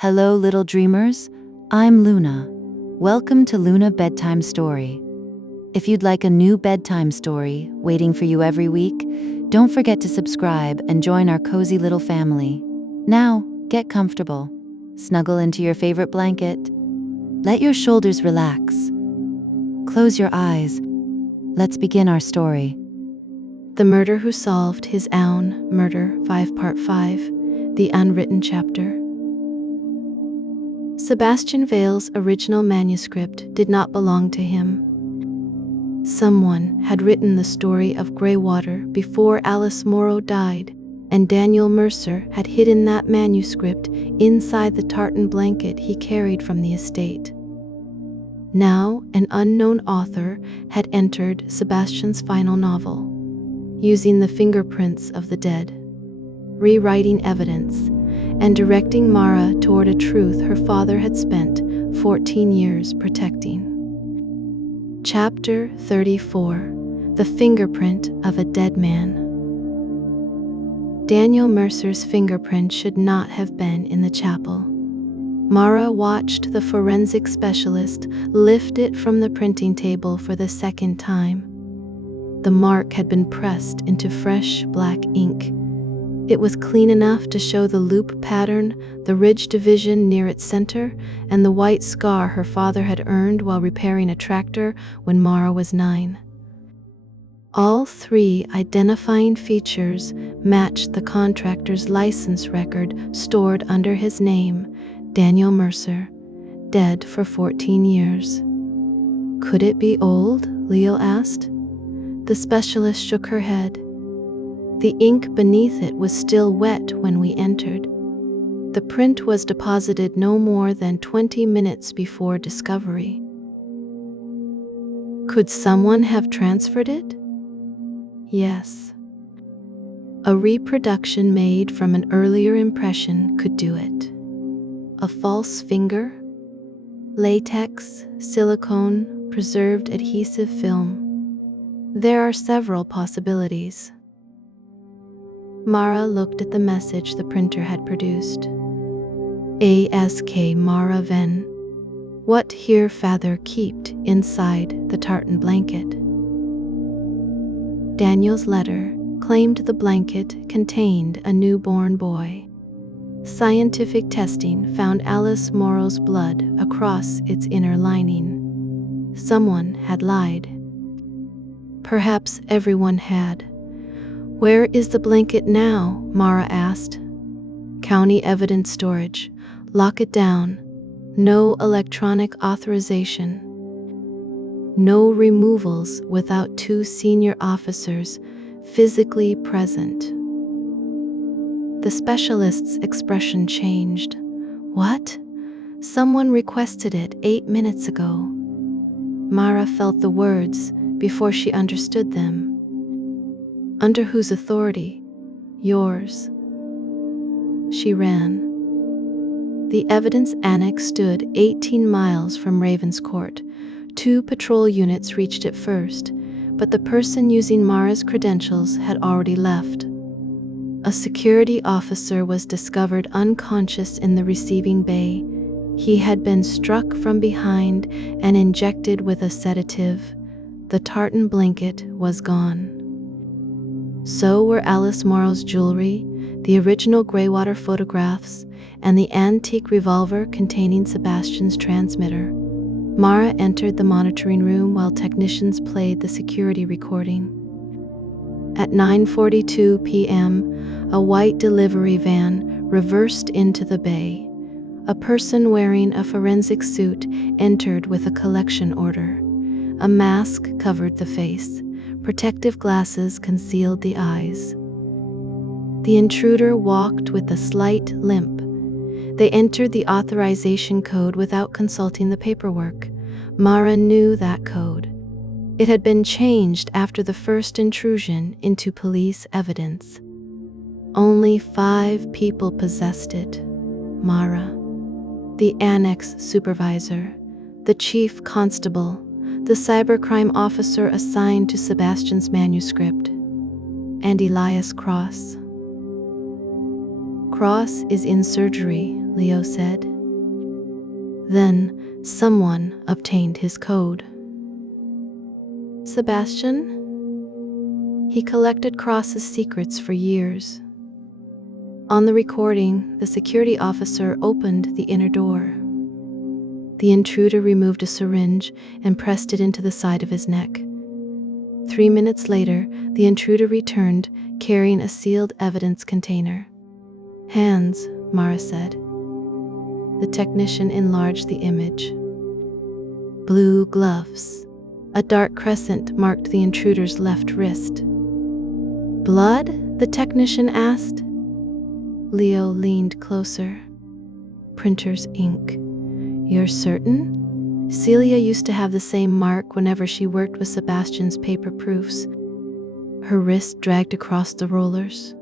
Hello, little dreamers. I'm Luna. Welcome to Luna Bedtime Story. If you'd like a new bedtime story waiting for you every week, don't forget to subscribe and join our cozy little family. Now, get comfortable. Snuggle into your favorite blanket. Let your shoulders relax. Close your eyes. Let's begin our story. The Murder Who Solved His Own Murder, Part 5, The Unwritten Chapter. Sebastian Vale's original manuscript did not belong to him. Someone had written the story of Greywater before Alice Morrow died, and Daniel Mercer had hidden that manuscript inside the tartan blanket he carried from the estate. Now, an unknown author had entered Sebastian's final novel, using the fingerprints of the dead, rewriting evidence, and directing Mara toward a truth her father had spent 14 years protecting. Chapter 34: The Fingerprint of a Dead Man. Daniel Mercer's fingerprint should not have been in the chapel. Mara watched the forensic specialist lift it from the printing table for the second time. The mark had been pressed into fresh black ink. It was clean enough to show the loop pattern, the ridge division near its center, and the white scar her father had earned while repairing a tractor when Mara was 9. All three identifying features matched the contractor's license record stored under his name, Daniel Mercer, dead for 14 years. Could it be old? Leo asked. The specialist shook her head. The ink beneath it was still wet when we entered. The print was deposited no more than 20 minutes before discovery. Could someone have transferred it? Yes. A reproduction made from an earlier impression could do it. A false finger? Latex, silicone, preserved adhesive film. There are several possibilities. Mara looked at the message the printer had produced. Ask Mara Venn. What here father keeped inside the tartan blanket? Daniel's letter claimed the blanket contained a newborn boy. Scientific testing found Alice Morrow's blood across its inner lining. Someone had lied. Perhaps everyone had. Where is the blanket now? Mara asked. County evidence storage. Lock it down. No electronic authorization. No removals without 2 senior officers physically present. The specialist's expression changed. What? Someone requested it 8 minutes ago. Mara felt the words before she understood them. Under whose authority? Yours. She ran. The evidence annex stood 18 miles from Ravenscourt. 2 patrol units reached it first, but the person using Mara's credentials had already left. A security officer was discovered unconscious in the receiving bay. He had been struck from behind and injected with a sedative. The tartan blanket was gone. So were Alice Morrow's jewelry, the original Greywater photographs, and the antique revolver containing Sebastian's transmitter. Mara entered the monitoring room while technicians played the security recording. At 9:42 p.m., a white delivery van reversed into the bay. A person wearing a forensic suit entered with a collection order. A mask covered the face. Protective glasses concealed the eyes. The intruder walked with a slight limp. They entered the authorization code without consulting the paperwork. Mara knew that code. It had been changed after the first intrusion into police evidence. Only 5 people possessed it. Mara, the annex supervisor, the chief constable, the cybercrime officer assigned to Sebastian's manuscript, and Elias Cross. Cross is in surgery, Leo said. Then someone obtained his code. Sebastian? He collected Cross's secrets for years. On the recording, the security officer opened the inner door. The intruder removed a syringe and pressed it into the side of his neck. 3 minutes later, the intruder returned, carrying a sealed evidence container. Hands, Mara said. The technician enlarged the image. Blue gloves. A dark crescent marked the intruder's left wrist. Blood? The technician asked. Leo leaned closer. Printer's ink. You're certain? Celia used to have the same mark whenever she worked with Sebastian's paper proofs. Her wrist dragged across the rollers.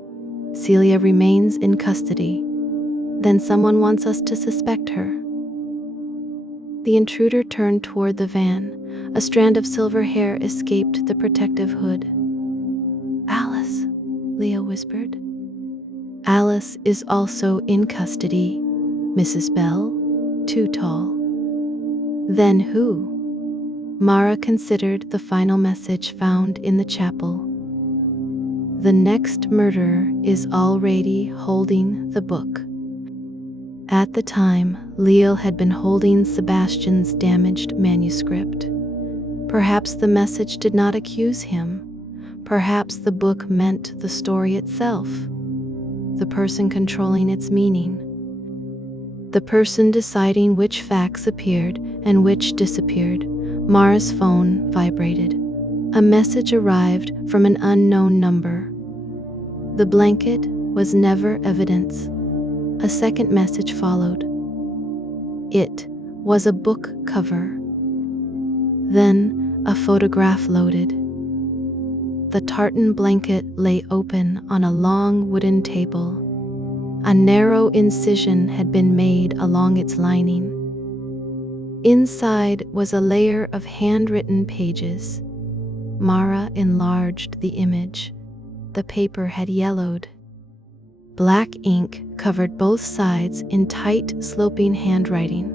Celia remains in custody. Then someone wants us to suspect her. The intruder turned toward the van. A strand of silver hair escaped the protective hood. Alice, Leo whispered. Alice is also in custody, Mrs. Bell, too tall. Then who? Mara considered the final message found in the chapel. The next murderer is already holding the book. At the time, Leo had been holding Sebastian's damaged manuscript. Perhaps the message did not accuse him. Perhaps the book meant the story itself. The person controlling its meaning. The person deciding which facts appeared and which disappeared. Mara's phone vibrated. A message arrived from an unknown number. The blanket was never evidence. A second message followed. It was a book cover. Then a photograph loaded. The tartan blanket lay open on a long wooden table. A narrow incision had been made along its lining. Inside was a layer of handwritten pages. Mara enlarged the image. The paper had yellowed. Black ink covered both sides in tight, sloping handwriting.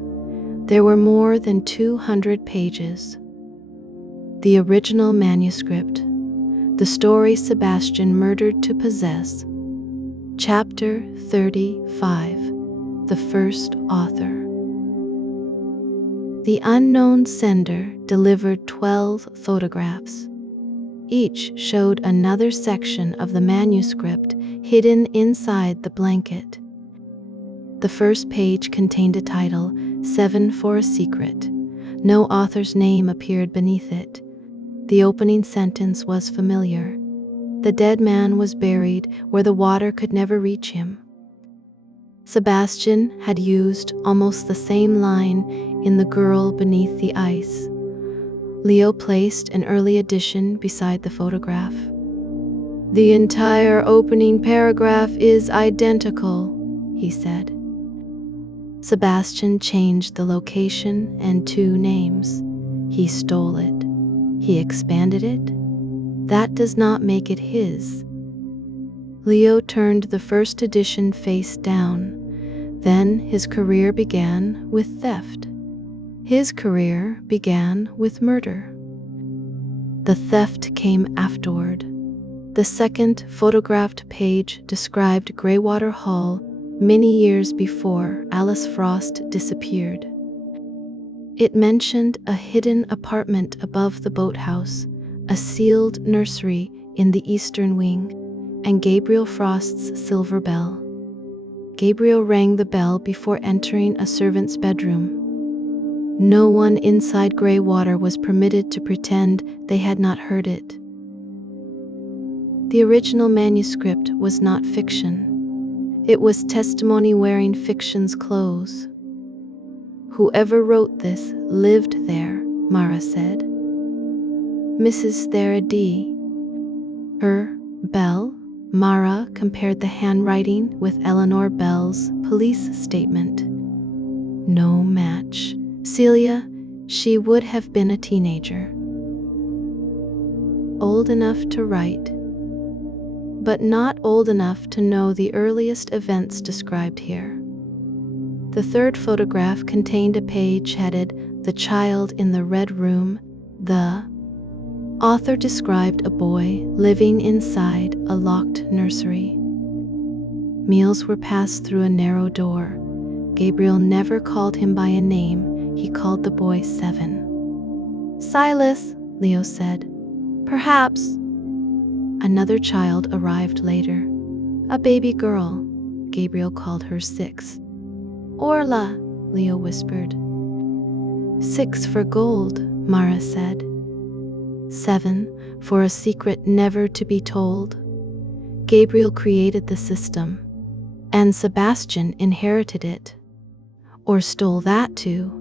There were more than 200 pages. The original manuscript. The story Sebastian murdered to possess. Chapter 35. The first author. The unknown sender delivered 12 photographs. Each showed another section of the manuscript hidden inside the blanket. The first page contained a title, 7 for a Secret. No author's name appeared beneath it. The opening sentence was familiar. The dead man was buried where the water could never reach him. Sebastian had used almost the same line in The Girl Beneath the Ice. Leo placed an early edition beside the photograph. The entire opening paragraph is identical, he said. Sebastian changed the location and 2 names. He stole it. He expanded it. That does not make it his. Leo turned the first edition face down. Then his career began with theft. His career began with murder. The theft came afterward. The second photographed page described Greywater Hall many years before Alice Frost disappeared. It mentioned a hidden apartment above the boathouse, a sealed nursery in the eastern wing, and Gabriel Frost's silver bell. Gabriel rang the bell before entering a servant's bedroom. No one inside Greywater was permitted to pretend they had not heard it. The original manuscript was not fiction. It was testimony wearing fiction's clothes. Whoever wrote this lived there, Mara said. Mrs. Thera D. Her, Bell? Mara compared the handwriting with Eleanor Bell's police statement. No match. Celia, she would have been a teenager. Old enough to write, but not old enough to know the earliest events described here. The third photograph contained a page headed "The Child in the Red Room." The author described a boy living inside a locked nursery. Meals were passed through a narrow door. Gabriel never called him by a name. He called the boy Seven. "Silas," Leo said. "Perhaps." Another child arrived later. A baby girl. Gabriel called her Six. "Orla," Leo whispered. "6 for gold," Mara said. 7 for a secret never to be told. Gabriel created the system, and Sebastian inherited it. Or stole that too.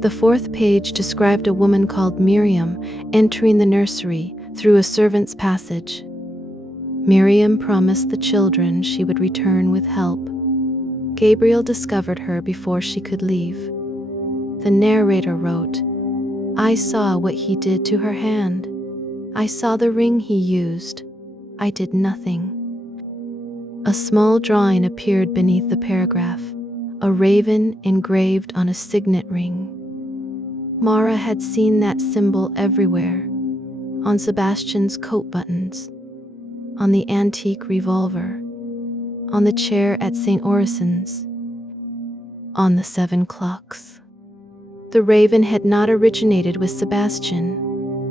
The fourth page described a woman called Miriam entering the nursery through a servant's passage. Miriam promised the children she would return with help. Gabriel discovered her before she could leave. The narrator wrote, "I saw what he did to her hand. I saw the ring he used. I did nothing." A small drawing appeared beneath the paragraph, a raven engraved on a signet ring. Mara had seen that symbol everywhere, on Sebastian's coat buttons, on the antique revolver, on the chair at St. Orison's, on the 7 clocks. The raven had not originated with Sebastian.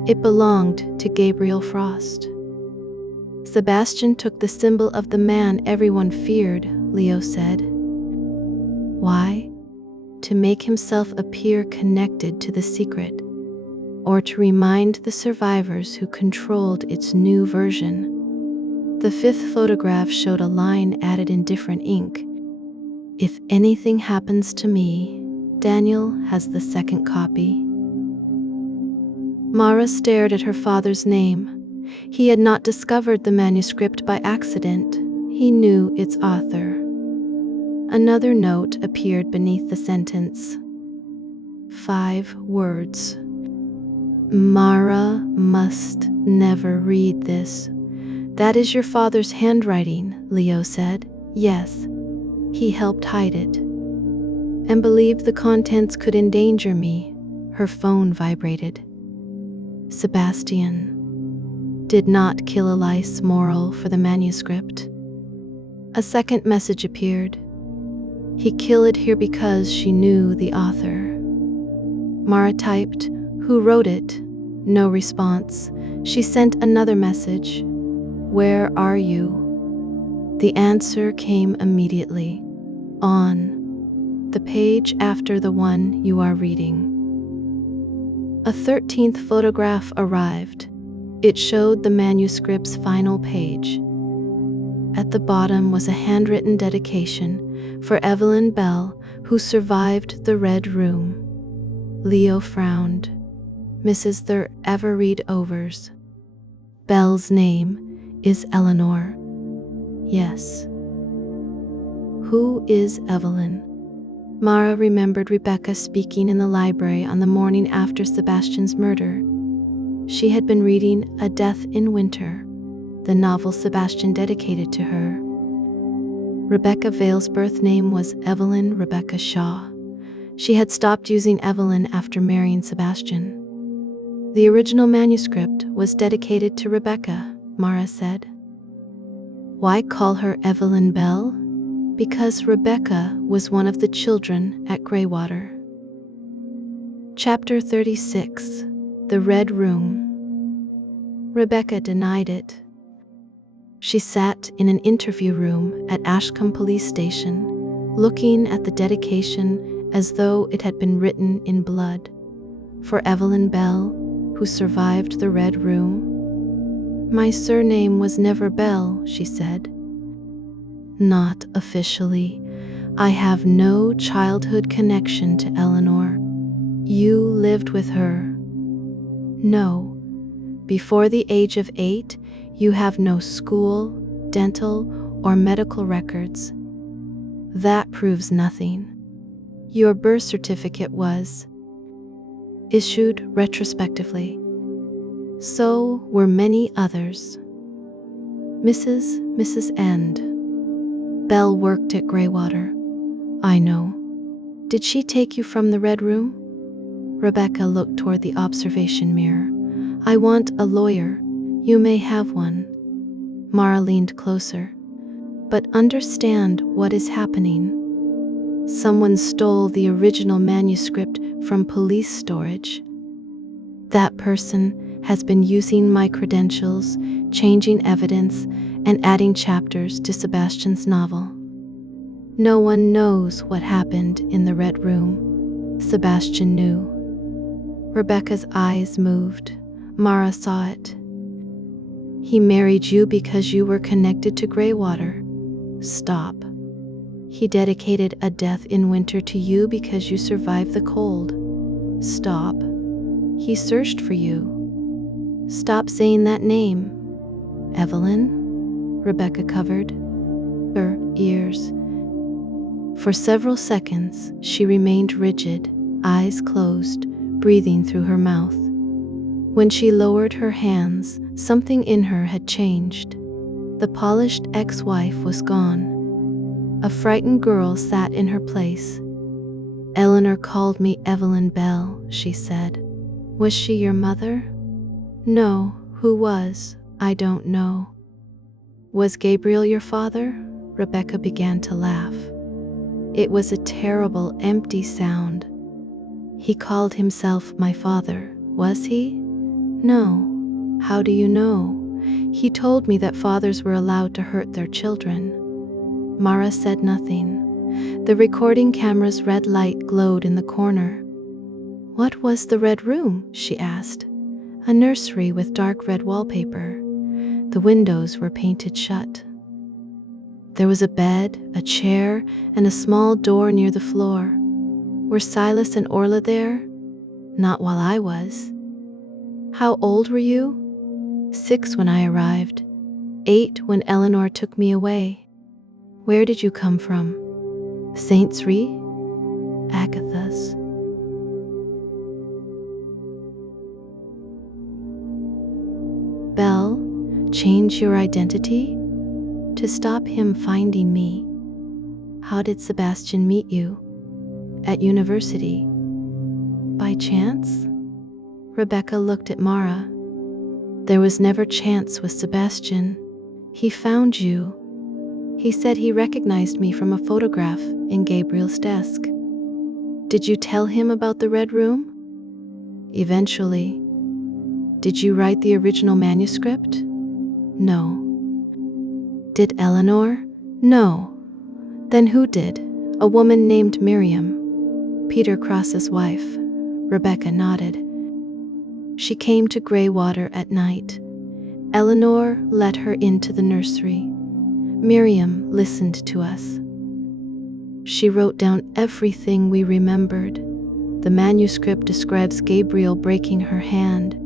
It belonged to Gabriel Frost. Sebastian took the symbol of the man everyone feared, Leo said. Why? To make himself appear connected to the secret, or to remind the survivors who controlled its new version. The fifth photograph showed a line added in different ink. "If anything happens to me, Daniel has the second copy." Mara stared at her father's name. He had not discovered the manuscript by accident. He knew its author. Another note appeared beneath the sentence. 5 words. "Mara must never read this." "That is your father's handwriting," Leo said. "Yes, he helped hide it, and believed the contents could endanger me." Her phone vibrated. Sebastian did not kill Elise Morel for the manuscript. A second message appeared. He killed it here because she knew the author. Mara typed, "Who wrote it?" No response. She sent another message. "Where are you?" The answer came immediately. "On the page after the one you are reading." A 13th photograph arrived. It showed the manuscript's final page. At the bottom was a handwritten dedication for Evelyn Bell, who survived the Red Room. Leo frowned. "Mrs. there ever read overs?" "Bell's name is Eleanor." "Yes." "Who is Evelyn?" Mara remembered Rebecca speaking in the library on the morning after Sebastian's murder. She had been reading A Death in Winter, the novel Sebastian dedicated to her. Rebecca Vale's birth name was Evelyn Rebecca Shaw. She had stopped using Evelyn after marrying Sebastian. The original manuscript was dedicated to Rebecca, Mara said. Why call her Evelyn Bell? Because Rebecca was one of the children at Greywater. Chapter 36. The Red Room. Rebecca denied it. She sat in an interview room at Ashcombe Police Station, looking at the dedication as though it had been written in blood. For Evelyn Bell, who survived the Red Room. "My surname was never Bell," she said. "Not officially. I have no childhood connection to Eleanor." "You lived with her?" "No. Before the age of 8, you have no school, dental, or medical records. That proves nothing. Your birth certificate was issued retrospectively. So were many others. Mrs. End. Bell worked at Greywater. I know. Did she take you from the Red Room? Rebecca looked toward the observation mirror. I want a lawyer. You may have one. Mara leaned closer. But understand what is happening. Someone stole the original manuscript from police storage. That person has been using my credentials, changing evidence, and adding chapters to Sebastian's novel. No one knows what happened in the Red Room. Sebastian knew. Rebecca's eyes moved. Mara saw it. He married you because you were connected to Greywater. Stop. He dedicated a death in winter to you because you survived the cold. Stop. He searched for you. Stop saying that name. Evelyn? Rebecca covered her ears. For several seconds, she remained rigid, eyes closed, breathing through her mouth. When she lowered her hands, something in her had changed. The polished ex-wife was gone. A frightened girl sat in her place. Eleanor called me Evelyn Bell, she said. Was she your mother? No. Who was? I don't know. Was Gabriel your father? Rebecca began to laugh. It was a terrible, empty sound. He called himself my father, was he? No. How do you know? He told me that fathers were allowed to hurt their children. Mara said nothing. The recording camera's red light glowed in the corner. What was the Red Room? She asked. A nursery with dark red wallpaper. The windows were painted shut. There was a bed, a chair, and a small door near the floor. Were Silas and Orla there? Not while I was. How old were you? 6 when I arrived. 8 when Eleanor took me away. Where did you come from? Saints Ree? Agatha's. Belle, change your identity? To stop him finding me. How did Sebastian meet you? At university. By chance? Rebecca looked at Mara. There was never chance with Sebastian. He found you. He said he recognized me from a photograph in Gabriel's desk. Did you tell him about the Red Room? Eventually. Did you write the original manuscript? No. Did Eleanor? No. Then who did? A woman named Miriam. Peter Cross's wife. Rebecca nodded. She came to Greywater at night. Eleanor let her into the nursery. Miriam listened to us. She wrote down everything we remembered. The manuscript describes Gabriel breaking her hand.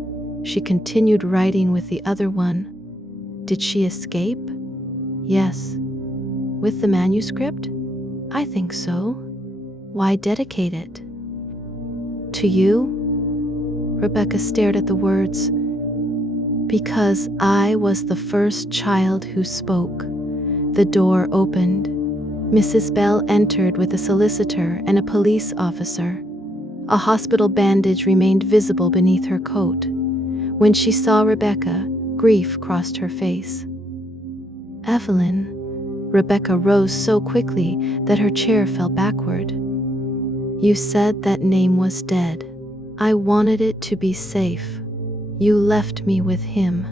She continued writing with the other one. Did she escape? Yes. With the manuscript? I think so. Why dedicate it? To you? Rebecca stared at the words. Because I was the first child who spoke. The door opened. Mrs. Bell entered with a solicitor and a police officer. A hospital bandage remained visible beneath her coat. When she saw Rebecca, grief crossed her face. Evelyn. Rebecca rose so quickly that her chair fell backward. You said that name was dead. I wanted it to be safe. You left me with him.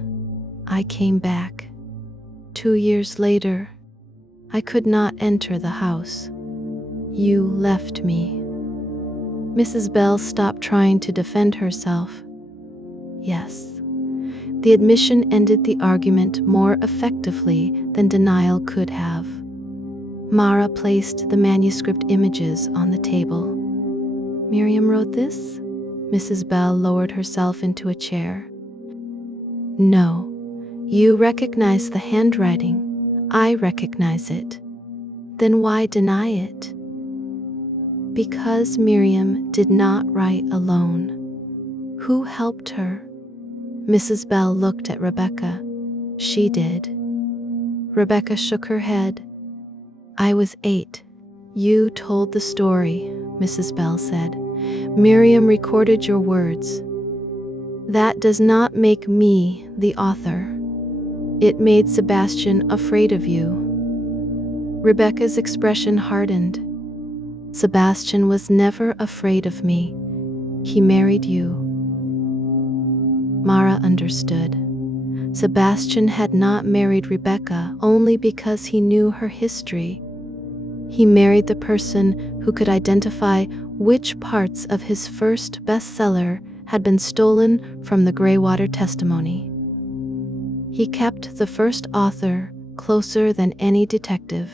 I came back. 2 years later, I could not enter the house. You left me. Mrs. Bell stopped trying to defend herself. Yes. The admission ended the argument more effectively than denial could have. Mara placed the manuscript images on the table. Miriam wrote this? Mrs. Bell lowered herself into a chair. No. You recognize the handwriting. I recognize it. Then why deny it? Because Miriam did not write alone. Who helped her? Mrs. Bell looked at Rebecca. She did. Rebecca shook her head. I was 8. You told the story, Mrs. Bell said. Miriam recorded your words. That does not make me the author. It made Sebastian afraid of you. Rebecca's expression hardened. Sebastian was never afraid of me. He married you. Mara understood. Sebastian had not married Rebecca only because he knew her history. He married the person who could identify which parts of his first bestseller had been stolen from the Greywater testimony. He kept the first author closer than any detective.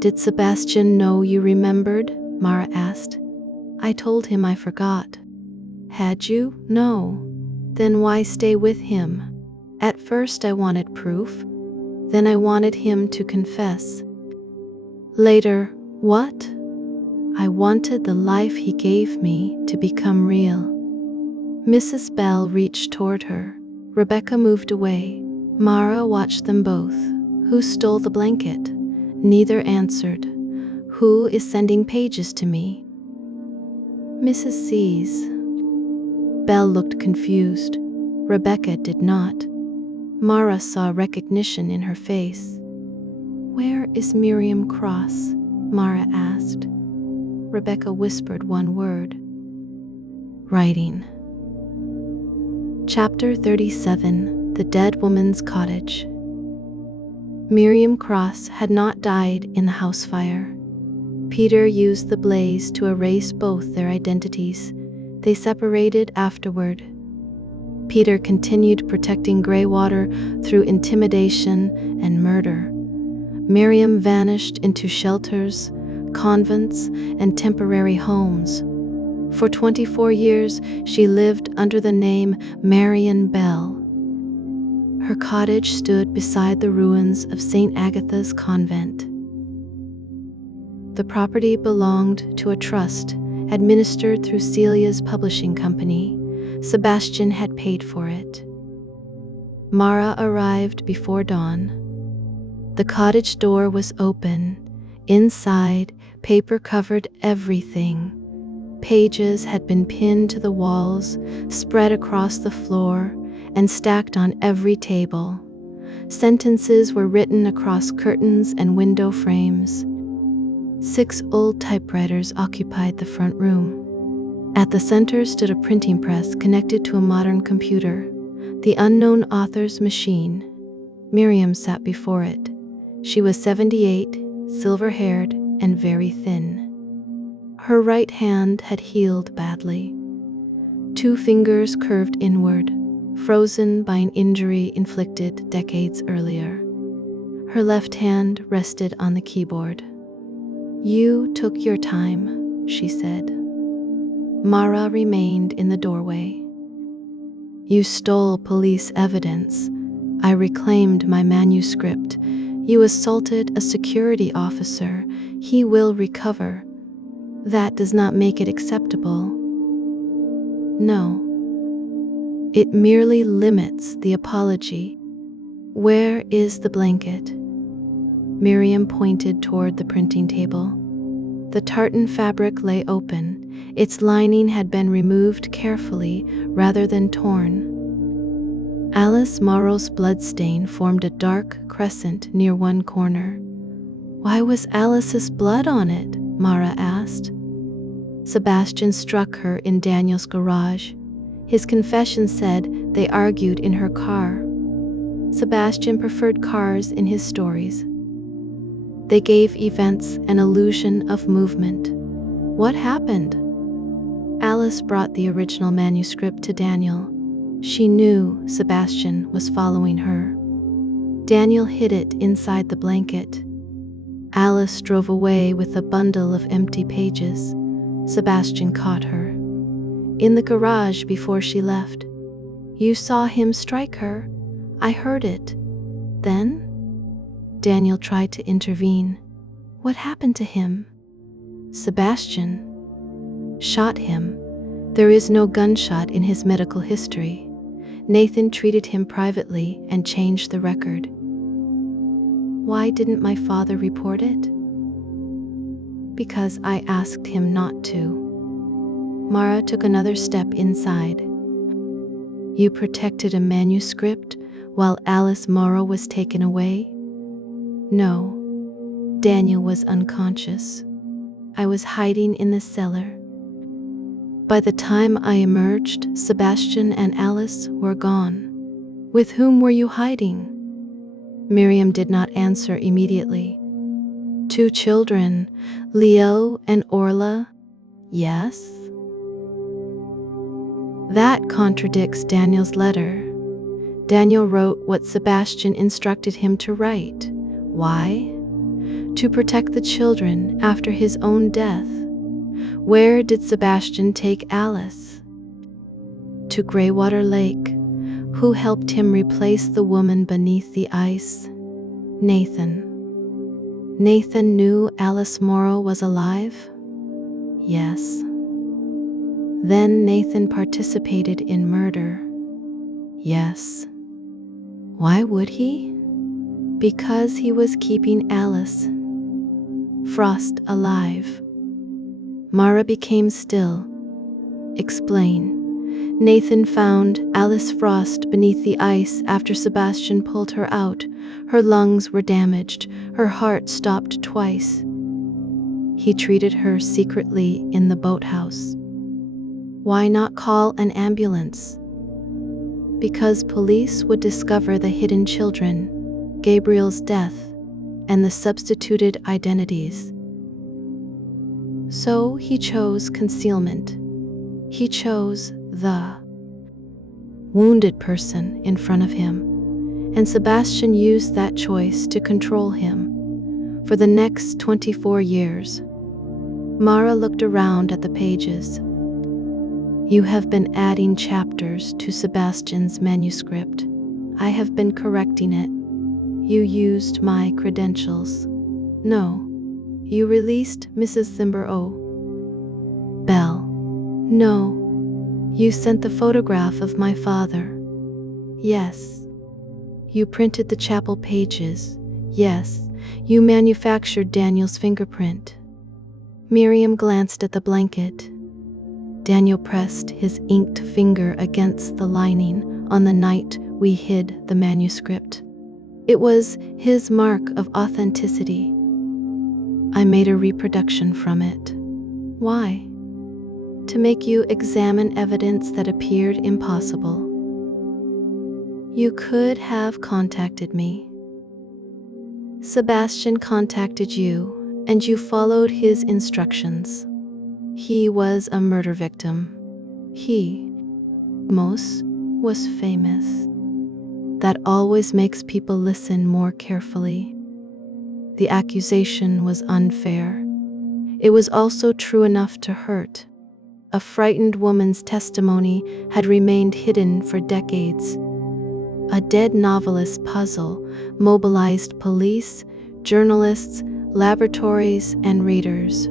Did Sebastian know you remembered? Mara asked. I told him I forgot. Had you? No. Then why stay with him? At first I wanted proof. Then I wanted him to confess. Later, what? I wanted the life he gave me to become real. Mrs. Bell reached toward her. Rebecca moved away. Mara watched them both. Who stole the blanket? Neither answered. Who is sending pages to me? Mrs. C's. Bell looked confused. Rebecca did not. Mara saw recognition in her face. Where is Miriam Cross? Mara asked. Rebecca whispered one word. Writing. Chapter 37. The Dead Woman's Cottage. Miriam Cross had not died in the house fire. Peter used the blaze to erase both their identities. They separated afterward. Peter continued protecting Greywater through intimidation and murder. Miriam vanished into shelters, convents, and temporary homes. For 24 years, she lived under the name Marian Bell. Her cottage stood beside the ruins of St. Agatha's convent. The property belonged to a trust administered through Celia's publishing company. Sebastian had paid for it. Mara arrived before dawn. The cottage door was open. Inside, paper covered everything. Pages had been pinned to the walls, spread across the floor, and stacked on every table. Sentences were written across curtains and window frames. 6 old typewriters occupied the front room. At the center stood a printing press connected to a modern computer, the unknown author's machine. Miriam sat before it. She was 78, silver-haired, and very thin. Her right hand had healed badly. 2 fingers curved inward, frozen by an injury inflicted decades earlier. Her left hand rested on the keyboard. You took your time, she said. Mara remained in the doorway. You stole police evidence. I reclaimed my manuscript. You assaulted a security officer. He will recover. That does not make it acceptable. No. It merely limits the apology. Where is the blanket? Miriam pointed toward the printing table. The tartan fabric lay open. Its lining had been removed carefully rather than torn. Alice Morrow's bloodstain formed a dark crescent near one corner. Why was Alice's blood on it? Mara asked. Sebastian struck her in Daniel's garage. His confession said they argued in her car. Sebastian preferred cars in his stories. They gave events an illusion of movement. What happened? Alice brought the original manuscript to Daniel. She knew Sebastian was following her. Daniel hid it inside the blanket. Alice drove away with a bundle of empty pages. Sebastian caught her. In the garage before she left. You saw him strike her. I heard it. Then? Daniel tried to intervene. What happened to him? Sebastian shot him. There is no gunshot in his medical history. Nathan treated him privately and changed the record. Why didn't my father report it? Because I asked him not to. Mara took another step inside. You protected a manuscript while Alice Morrow was taken away? No. Daniel was unconscious. I was hiding in the cellar. By the time I emerged, Sebastian and Alice were gone. With whom were you hiding? Miriam did not answer immediately. 2 children, Leo and Orla. Yes? That contradicts Daniel's letter. Daniel wrote what Sebastian instructed him to write. Why? To protect the children after his own death. Where did Sebastian take Alice? To Greywater Lake. Who helped him replace the woman beneath the ice? Nathan. Nathan knew Alice Morrow was alive? Yes. Then Nathan participated in murder? Yes. Why would he? Because he was keeping Alice Frost alive. Mara became still. Explain. Nathan found Alice Frost beneath the ice after Sebastian pulled her out. Her lungs were damaged. Her heart stopped twice. He treated her secretly in the boathouse. Why not call an ambulance? Because police would discover the hidden children, Gabriel's death, and the substituted identities. So he chose concealment. He chose the wounded person in front of him, and Sebastian used that choice to control him. For the next 24 years, Mara looked around at the pages. You have been adding chapters to Sebastian's manuscript. I have been correcting it. You used my credentials. No, you released Mrs. Thimber-O. Bell. No, you sent the photograph of my father. Yes. You printed the chapel pages. Yes, you manufactured Daniel's fingerprint. Miriam glanced at the blanket. Daniel pressed his inked finger against the lining on the night we hid the manuscript. It was his mark of authenticity. I made a reproduction from it. Why? To make you examine evidence that appeared impossible. You could have contacted me. Sebastian contacted you, and you followed his instructions. He was a murder victim. Mos was famous. That always makes people listen more carefully. The accusation was unfair. It was also true enough to hurt. A frightened woman's testimony had remained hidden for decades. A dead novelist's puzzle mobilized police, journalists, laboratories, and readers.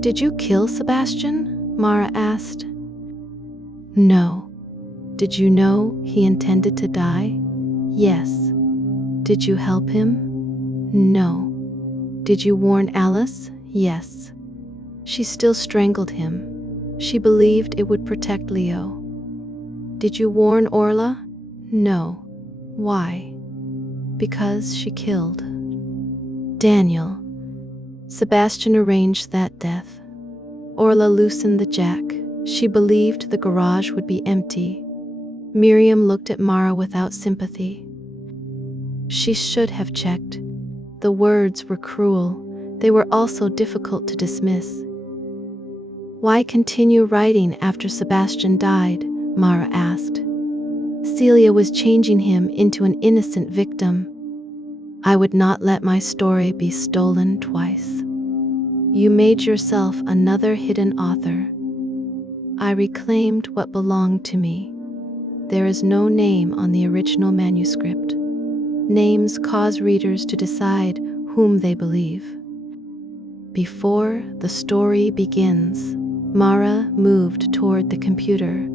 Did you kill Sebastian? Mara asked. No. Did you know he intended to die? Yes. Did you help him? No. Did you warn Alice? Yes. She still strangled him. She believed it would protect Leo. Did you warn Orla? No. Why? Because she killed Daniel. Sebastian arranged that death. Orla loosened the jack. She believed the garage would be empty. Miriam looked at Mara without sympathy. She should have checked. The words were cruel. They were also difficult to dismiss. Why continue writing after Sebastian died? Mara asked. Celia was changing him into an innocent victim. I would not let my story be stolen twice. You made yourself another hidden author. I reclaimed what belonged to me. There is no name on the original manuscript. Names cause readers to decide whom they believe. Before the story begins, Mara moved toward the computer.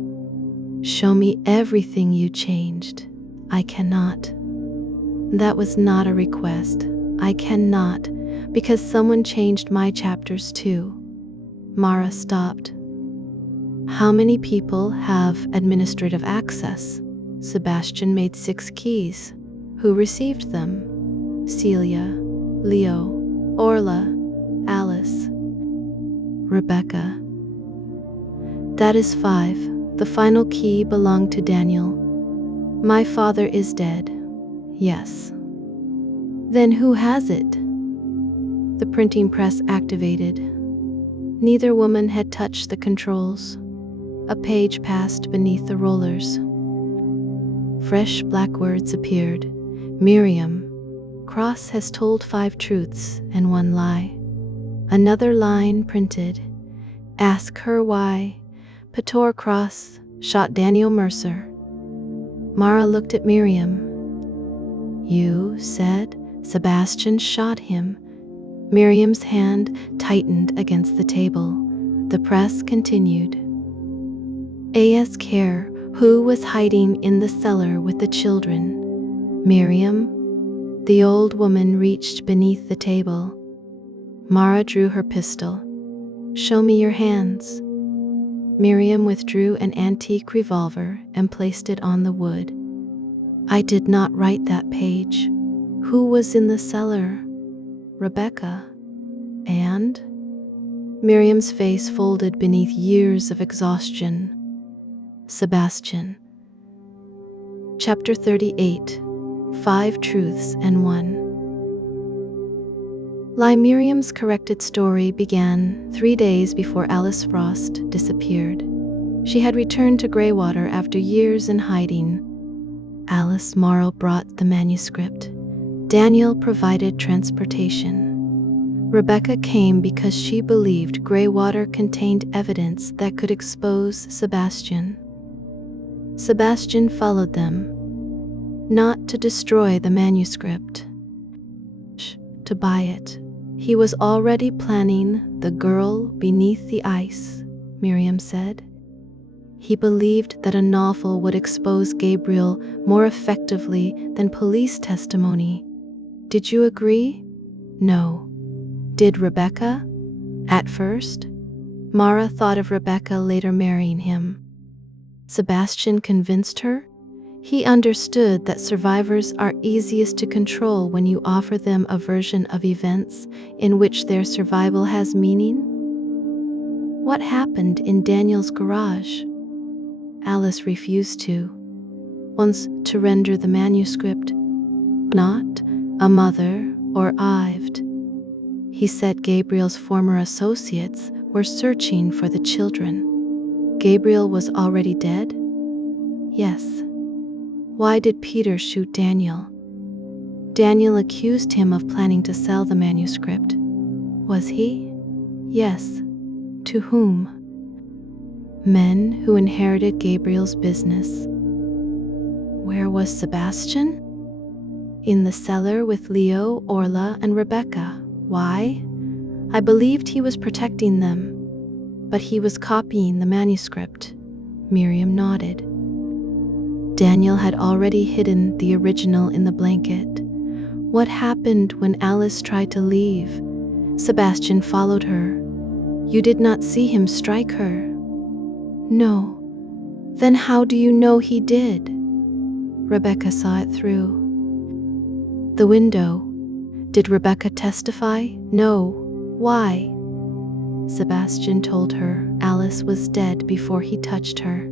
Show me everything you changed. I cannot. That was not a request. I cannot. Because someone changed my chapters too. Mara stopped. How many people have administrative access? Sebastian made 6 keys. Who received them? Celia, Leo, Orla, Alice, Rebecca. That is 5. The final key belonged to Daniel. My father is dead. Yes. Then who has it? The printing press activated. Neither woman had touched the controls. A page passed beneath the rollers. Fresh black words appeared. Miriam, Cross has told 5 truths and 1 lie. Another line printed. Ask her why Pator Cross shot Daniel Mercer. Mara looked at Miriam. You said Sebastian shot him. Miriam's hand tightened against the table. The press continued. Ask her who was hiding in the cellar with the children. Miriam. The old woman reached beneath the table. Mara drew her pistol. Show me your hands. Miriam withdrew an antique revolver and placed it on the wood. I did not write that page. Who was in the cellar? Rebecca. And? Miriam's face folded beneath years of exhaustion. Sebastian. Chapter 38. 5 Truths and 1. Miriam's corrected story began 3 days before Alice Frost disappeared. She had returned to Greywater after years in hiding. Alice Morrow brought the manuscript. Daniel provided transportation. Rebecca came because she believed Greywater contained evidence that could expose Sebastian. Sebastian followed them, not to destroy the manuscript, to buy it. He was already planning The Girl Beneath the Ice, Miriam said. He believed that a novel would expose Gabriel more effectively than police testimony. Did you agree? No. Did Rebecca? At first. Mara thought of Rebecca later marrying him. Sebastian convinced her. He understood that survivors are easiest to control when you offer them a version of events in which their survival has meaning. What happened in Daniel's garage? Alice refused to. Once to render the manuscript. Not a mother or Ived. He said Gabriel's former associates were searching for the children. Gabriel was already dead? Yes. Why did Peter shoot Daniel? Daniel accused him of planning to sell the manuscript. Was he? Yes. To whom? Men who inherited Gabriel's business. Where was Sebastian? In the cellar with Leo, Orla, and Rebecca. Why? I believed he was protecting them, but he was copying the manuscript. Miriam nodded. Daniel had already hidden the original in the blanket. What happened when Alice tried to leave? Sebastian followed her. You did not see him strike her? No. Then how do you know he did? Rebecca saw it through. The window. Did Rebecca testify? No. Why? Sebastian told her Alice was dead before he touched her.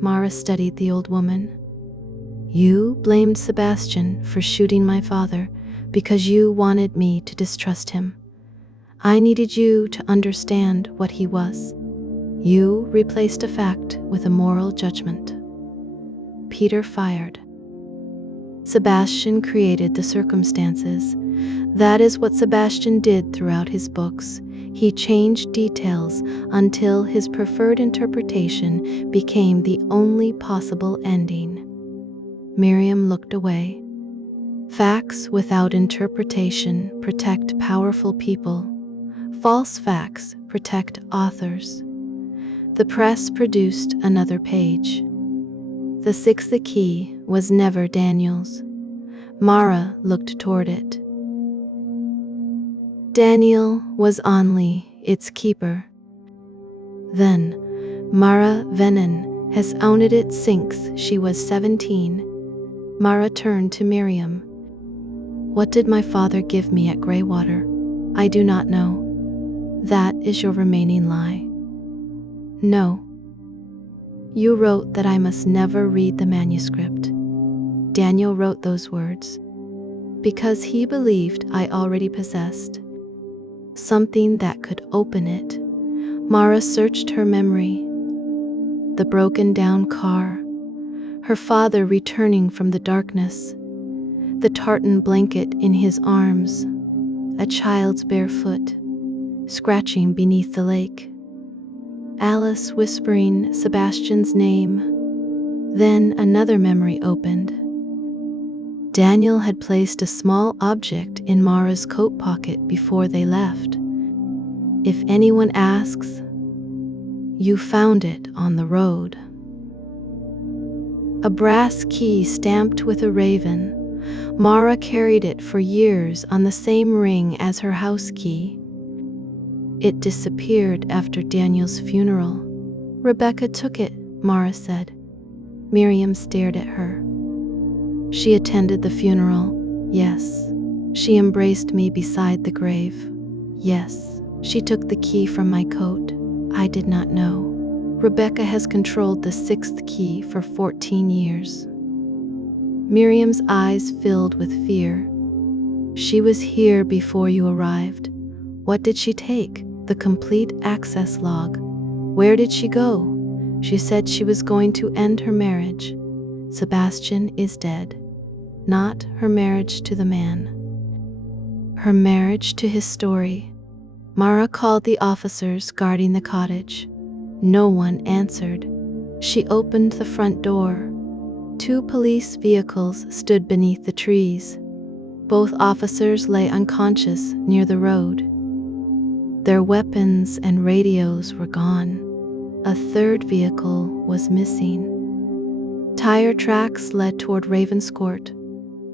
Mara studied the old woman. You blamed Sebastian for shooting my father because you wanted me to distrust him. I needed you to understand what he was. You replaced a fact with a moral judgment. Peter fired. Sebastian created the circumstances. That is what Sebastian did throughout his books. He changed details until his preferred interpretation became the only possible ending. Miriam looked away. Facts without interpretation protect powerful people. False facts protect authors. The press produced another page. The 6th key was never Daniel's. Mara looked toward it. Daniel was only its keeper. Then, Mara Venn has owned it since she was 17. Mara turned to Miriam. What did my father give me at Greywater? I do not know. That is your remaining lie. No. You wrote that I must never read the manuscript. Daniel wrote those words because he believed I already possessed something that could open it. Mara searched her memory. The broken down car, her father returning from the darkness, the tartan blanket in his arms, a child's bare foot, scratching beneath the lake, Alice whispering Sebastian's name. Then another memory opened. Daniel had placed a small object in Mara's coat pocket before they left. If anyone asks, you found it on the road. A brass key stamped with a raven. Mara carried it for years on the same ring as her house key. It disappeared after Daniel's funeral. Rebecca took it, Mara said. Miriam stared at her. She attended the funeral, yes. She embraced me beside the grave, yes. She took the key from my coat. I did not know. Rebecca has controlled the 6th key for 14 years. Miriam's eyes filled with fear. She was here before you arrived. What did she take? The complete access log. Where did she go? She said she was going to end her marriage. Sebastian is dead. Not her marriage to the man. Her marriage to his story. Mara called the officers guarding the cottage. No one answered. She opened the front door. 2 police vehicles stood beneath the trees. Both officers lay unconscious near the road. Their weapons and radios were gone. A 3rd vehicle was missing. Tire tracks led toward Ravenscourt.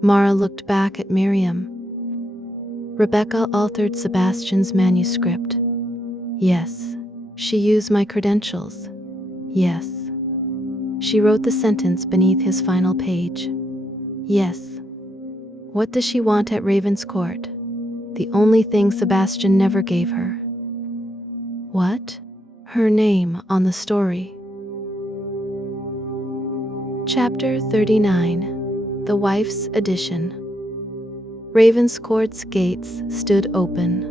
Mara looked back at Miriam. Rebecca altered Sebastian's manuscript. Yes. She used my credentials. Yes. She wrote the sentence beneath his final page. Yes. What does she want at Ravenscourt? The only thing Sebastian never gave her. What? Her name on the story. Chapter 39. The Wife's Edition. Ravenscourt's gates stood open.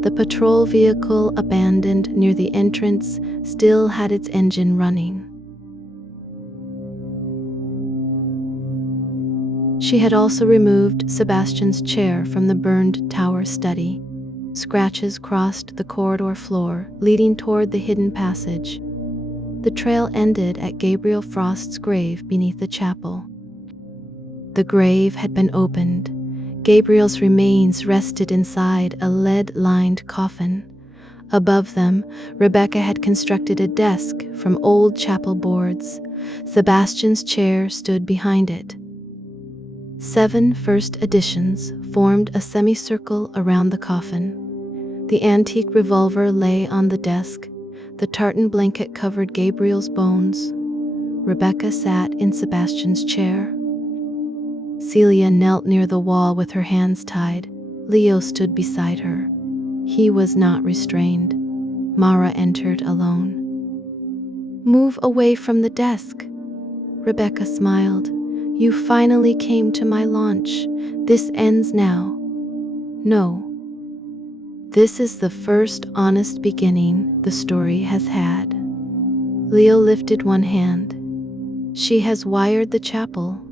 The patrol vehicle abandoned near the entrance still had its engine running. She had also removed Sebastian's chair from the burned tower study. Scratches crossed the corridor floor, leading toward the hidden passage. The trail ended at Gabriel Frost's grave beneath the chapel. The grave had been opened. Gabriel's remains rested inside a lead-lined coffin. Above them, Rebecca had constructed a desk from old chapel boards. Sebastian's chair stood behind it. 7 first editions formed a semicircle around the coffin. The antique revolver lay on the desk. The tartan blanket covered Gabriel's bones. Rebecca sat in Sebastian's chair. Celia knelt near the wall with her hands tied. Leo stood beside her. He was not restrained. Mara entered alone. Move away from the desk. Rebecca smiled. You finally came to my launch. This ends now. No. This is the first honest beginning the story has had. Leo lifted one hand. She has wired the chapel.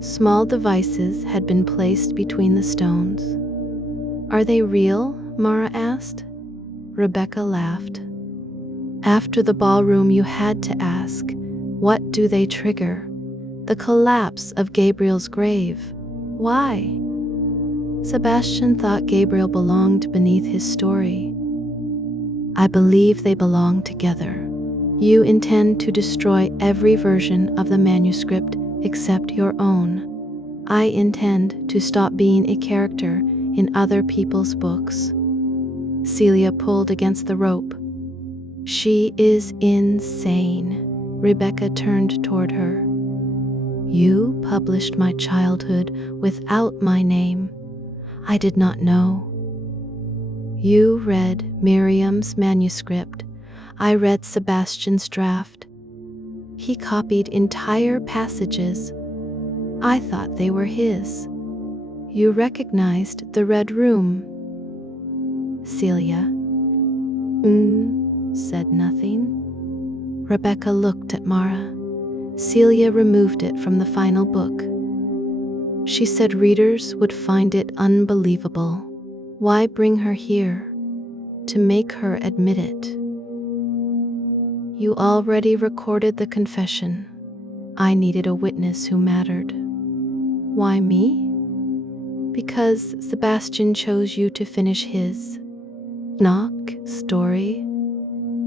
Small devices had been placed between the stones. Are they real? Mara asked. Rebecca laughed. After the ballroom you had to ask, what do they trigger? The collapse of Gabriel's grave. Why? Sebastian thought Gabriel belonged beneath his story. I believe they belong together. You intend to destroy every version of the manuscript except your own. I intend to stop being a character in other people's books. Celia pulled against the rope. She is insane. Rebecca turned toward her. You published my childhood without my name. I did not know. You read Miriam's manuscript. I read Sebastian's draft. He copied entire passages. I thought they were his. You recognized the red room. Celia said nothing. Rebecca looked at Mara. Celia removed it from the final book. She said readers would find it unbelievable. Why bring her here? To make her admit it. You already recorded the confession. I needed a witness who mattered. Why me? Because Sebastian chose you to finish his story.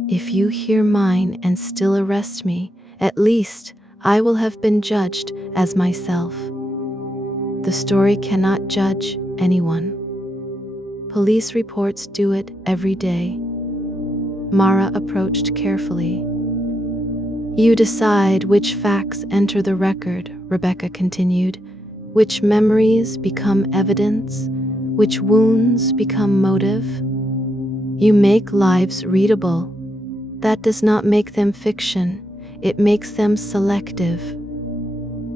If you hear mine and still arrest me, at least I will have been judged as myself. The story cannot judge anyone. Police reports do it every day. Mara approached carefully. You decide which facts enter the record, Rebecca continued, which memories become evidence, which wounds become motive. You make lives readable. That does not make them fiction, it makes them selective.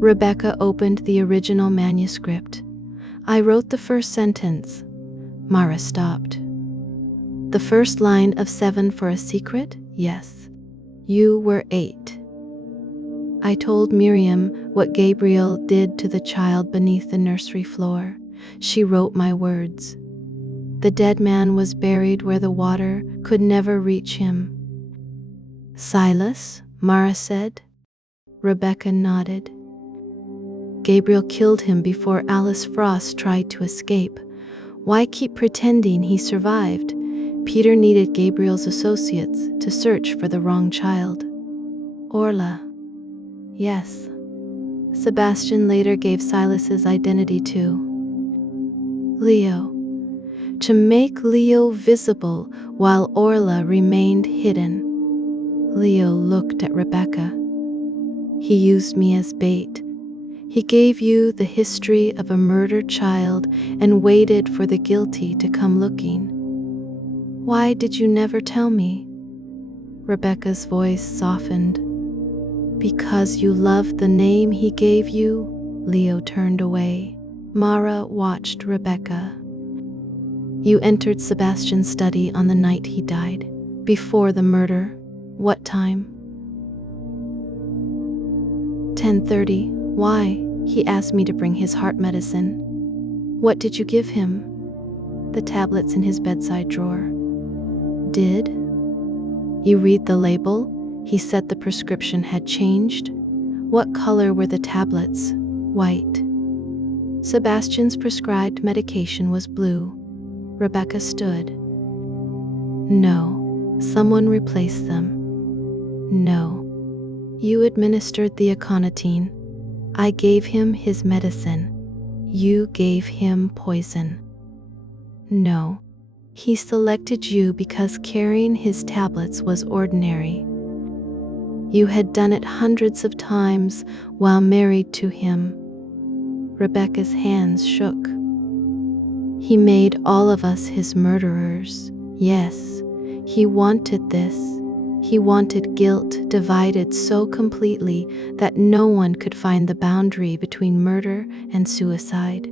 Rebecca opened the original manuscript. I wrote the first sentence. Mara stopped. The first line of 7 for a secret? Yes. You were 8. I told Miriam what Gabriel did to the child beneath the nursery floor. She wrote my words. The dead man was buried where the water could never reach him. Silas, Mara said. Rebecca nodded. Gabriel killed him before Alice Frost tried to escape. Why keep pretending he survived? Peter needed Gabriel's associates to search for the wrong child. Orla. Yes. Sebastian later gave Silas's identity to Leo. To make Leo visible while Orla remained hidden. Leo looked at Rebecca. He used me as bait. He gave you the history of a murdered child and waited for the guilty to come looking. Why did you never tell me? Rebecca's voice softened. Because you loved the name he gave you? Leo turned away. Mara watched Rebecca. You entered Sebastian's study on the night he died, before the murder. What time? 10:30. Why? He asked me to bring his heart medicine. What did you give him? The tablets in his bedside drawer. Did? You read the label? He said the prescription had changed. What color were the tablets? White. Sebastian's prescribed medication was blue. Rebecca stood. No. Someone replaced them. No. You administered the aconitine. I gave him his medicine. You gave him poison. No. He selected you because carrying his tablets was ordinary. You had done it hundreds of times while married to him. Rebecca's hands shook. He made all of us his murderers. Yes, he wanted this. He wanted guilt divided so completely that no one could find the boundary between murder and suicide.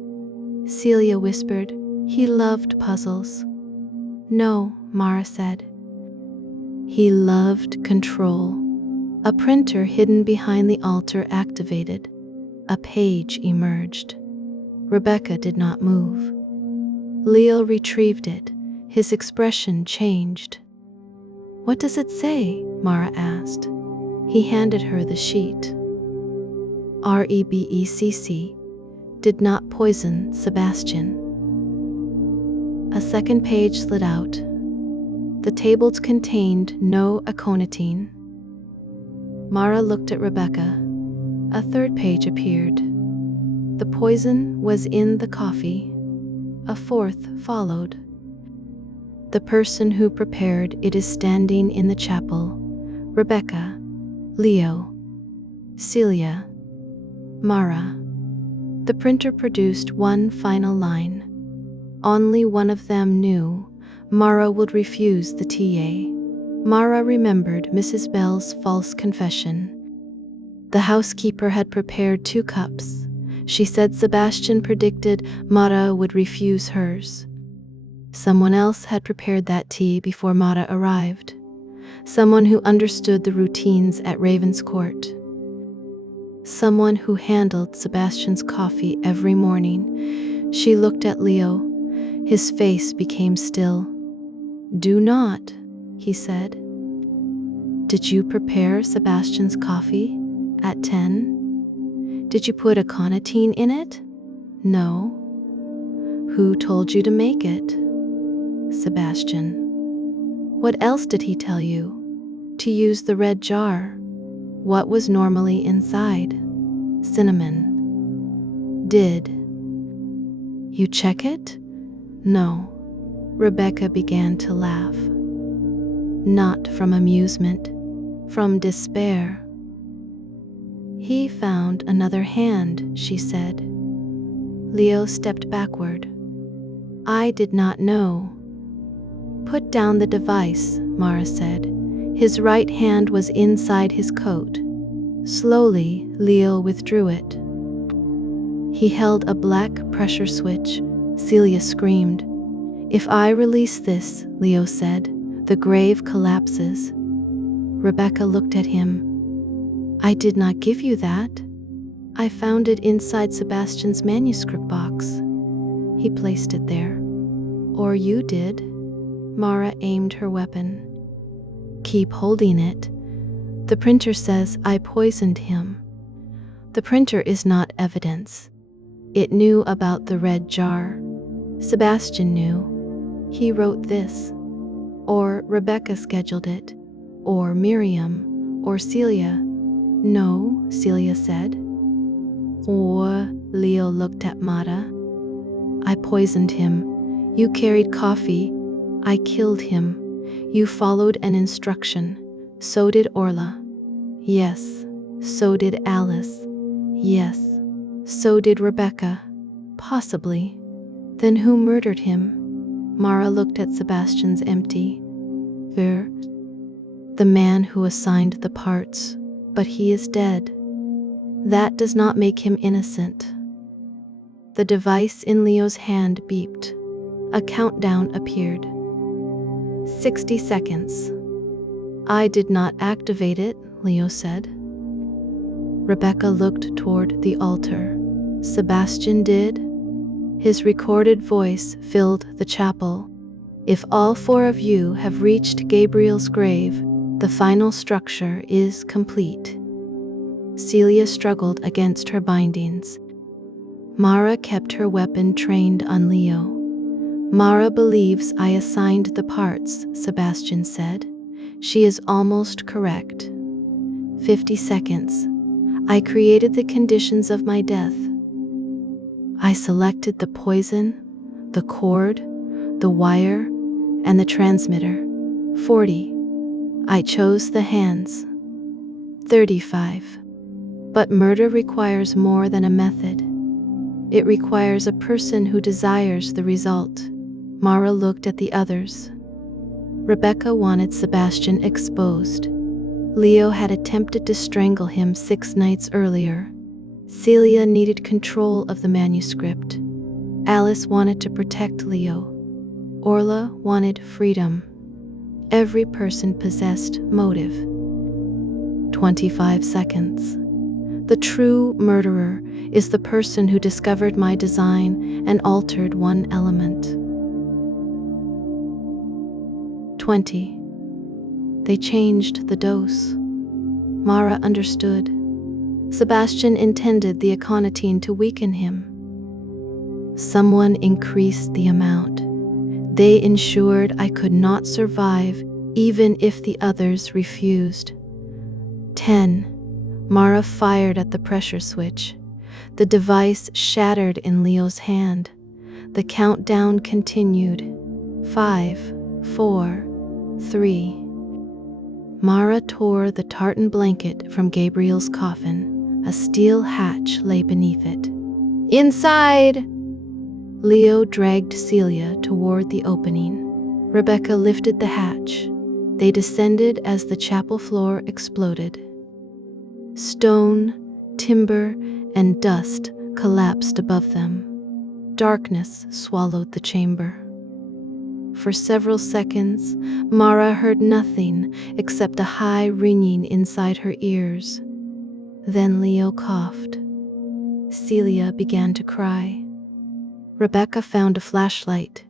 Celia whispered, he loved puzzles. No, Mara said. He loved control. A printer hidden behind the altar activated. A page emerged. Rebecca did not move. Leo retrieved it. His expression changed. What does it say? Mara asked. He handed her the sheet. REBECC did not poison Sebastian. A second page slid out. The tablets contained no aconitine. Mara looked at Rebecca. A third page appeared. The poison was in the coffee. A fourth followed. The person who prepared it is standing in the chapel. Rebecca, Leo, Celia, Mara. The printer produced one final line. Only one of them knew Mara would refuse the TA. Mara remembered Mrs. Bell's false confession. The housekeeper had prepared 2 cups. She said Sebastian predicted Mara would refuse hers. Someone else had prepared that tea before Mara arrived. Someone who understood the routines at Ravenscourt. Someone who handled Sebastian's coffee every morning. She looked at Leo. His face became still. "Do not," he said. "Did you prepare Sebastian's coffee at 10? Did you put aconitine in it? No. Who told you to make it? Sebastian. What else did he tell you? To use the red jar. What was normally inside? Cinnamon. Did you check it? No." Rebecca began to laugh. Not from amusement, from despair. "He found another hand," she said. Leo stepped backward. "I did not know." "Put down the device," Mara said. His right hand was inside his coat. Slowly, Leo withdrew it. He held a black pressure switch. Celia screamed. "If I release this," Leo said, "the grave collapses." Rebecca looked at him. "I did not give you that. I found it inside Sebastian's manuscript box. He placed it there. Or you did." Mara aimed her weapon. "Keep holding it. The printer says I poisoned him." "The printer is not evidence. It knew about the red jar. Sebastian knew. He wrote this. Or Rebecca scheduled it. Or Miriam. Or Celia." "No," Celia said. "Or," Leo looked at Mara. "I poisoned him. You carried coffee. I killed him. You followed an instruction. So did Orla." "Yes." "So did Alice." "Yes." "So did Rebecca." "Possibly." "Then who murdered him?" Mara looked at Sebastian's empty. "The man who assigned the parts, but he is dead. That does not make him innocent." The device in Leo's hand beeped. A countdown appeared. 60 seconds. "I did not activate it," Leo said. Rebecca looked toward the altar. "Sebastian did?" His recorded voice filled the chapel. "If all 4 of you have reached Gabriel's grave, the final structure is complete." Celia struggled against her bindings. Mara kept her weapon trained on Leo. "Mara believes I assigned the parts," Sebastian said. "She is almost correct." 50 seconds. "I created the conditions of my death. I selected the poison, the cord, the wire, and the transmitter." 40. "I chose the hands." 35. "But murder requires more than a method. It requires a person who desires the result." Mara looked at the others. Rebecca wanted Sebastian exposed. Leo had attempted to strangle him 6 nights earlier. Celia needed control of the manuscript. Alice wanted to protect Leo. Orla wanted freedom. Every person possessed motive. 25 seconds. "The true murderer is the person who discovered my design and altered one element." 20. They changed the dose. Mara understood. Sebastian intended the aconitine to weaken him. Someone increased the amount. They ensured I could not survive even if the others refused. 10. Mara fired at the pressure switch. The device shattered in Leo's hand. The countdown continued. 5, 4, 3. Mara tore the tartan blanket from Gabriel's coffin. A steel hatch lay beneath it. "Inside!" Leo dragged Celia toward the opening. Rebecca lifted the hatch. They descended as the chapel floor exploded. Stone, timber, and dust collapsed above them. Darkness swallowed the chamber. For several seconds, Mara heard nothing except a high ringing inside her ears. Then Leo coughed. Celia began to cry. Rebecca found a flashlight.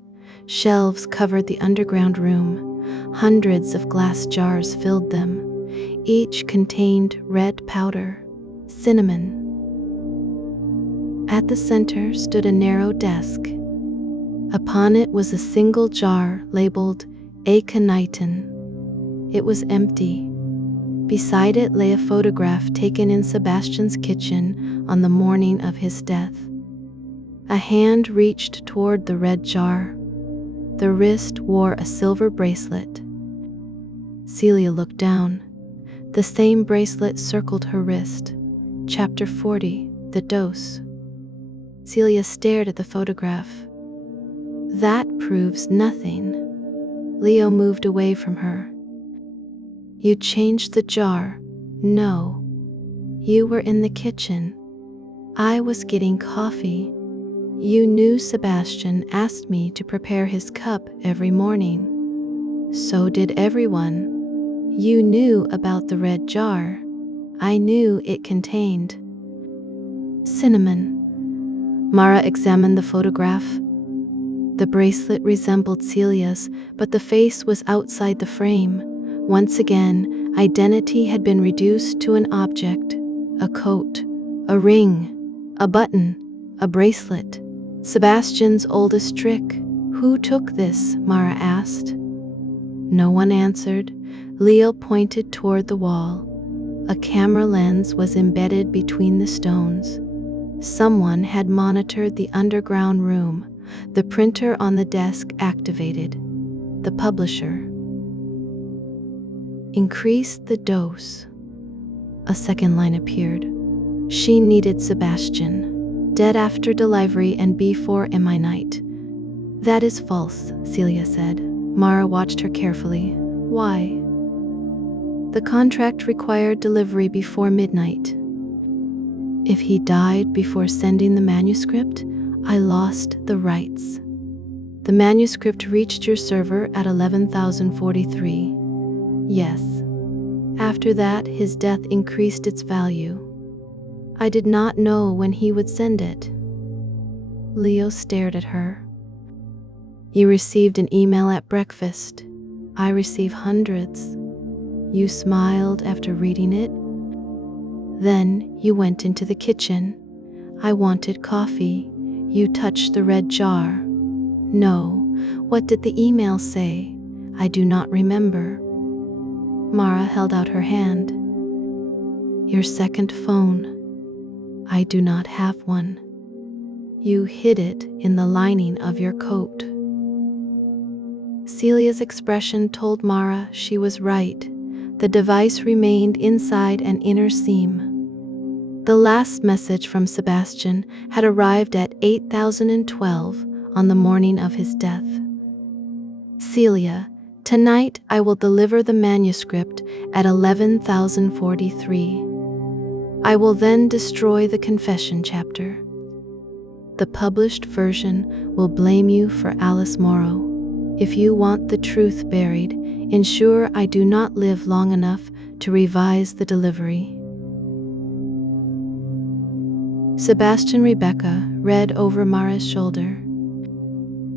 Shelves covered the underground room. Hundreds of glass jars filled them. Each contained red powder, cinnamon. At the center stood a narrow desk. Upon it was a single jar labeled aconitin. It was empty. Beside it lay a photograph taken in Sebastian's kitchen on the morning of his death. A hand reached toward the red jar. The wrist wore a silver bracelet. Celia looked down. The same bracelet circled her wrist. Chapter 40, The Dose. Celia stared at the photograph. That proves nothing. Leo moved away from her. You changed the jar. No. You were in the kitchen. I was getting coffee. You knew Sebastian asked me to prepare his cup every morning. So did everyone. You knew about the red jar. I knew it contained cinnamon. Mara examined the photograph. The bracelet resembled Celia's, but the face was outside the frame. Once again, identity had been reduced to an object, a coat, a ring, a button, a bracelet. Sebastian's oldest trick. Who took this? Mara asked. No one answered. Leo pointed toward the wall. A camera lens was embedded between the stones. Someone had monitored the underground room. The printer on the desk activated. The publisher. Increase the dose. A second line appeared. She needed Sebastian. Dead after delivery and before MI night. That is false, Celia said. Mara watched her carefully. Why? The contract required delivery before midnight. If he died before sending the manuscript, I lost the rights. The manuscript reached your server at 11,043. Yes. After that, his death increased its value. I did not know when he would send it. Leo stared at her. You received an email at breakfast. I receive hundreds. You smiled after reading it. Then you went into the kitchen. I wanted coffee. You touched the red jar. No. What did the email say? I do not remember. Mara held out her hand. Your second phone. I do not have one. You hid it in the lining of your coat. Celia's expression told Mara she was right. The device remained inside an inner seam. The last message from Sebastian had arrived at 8,012 on the morning of his death. Celia, tonight I will deliver the manuscript at 11,043. I will then destroy the confession chapter. The published version will blame you for Alice Morrow. If you want the truth buried, ensure I do not live long enough to revise the delivery. Sebastian Rebecca read over Mara's shoulder.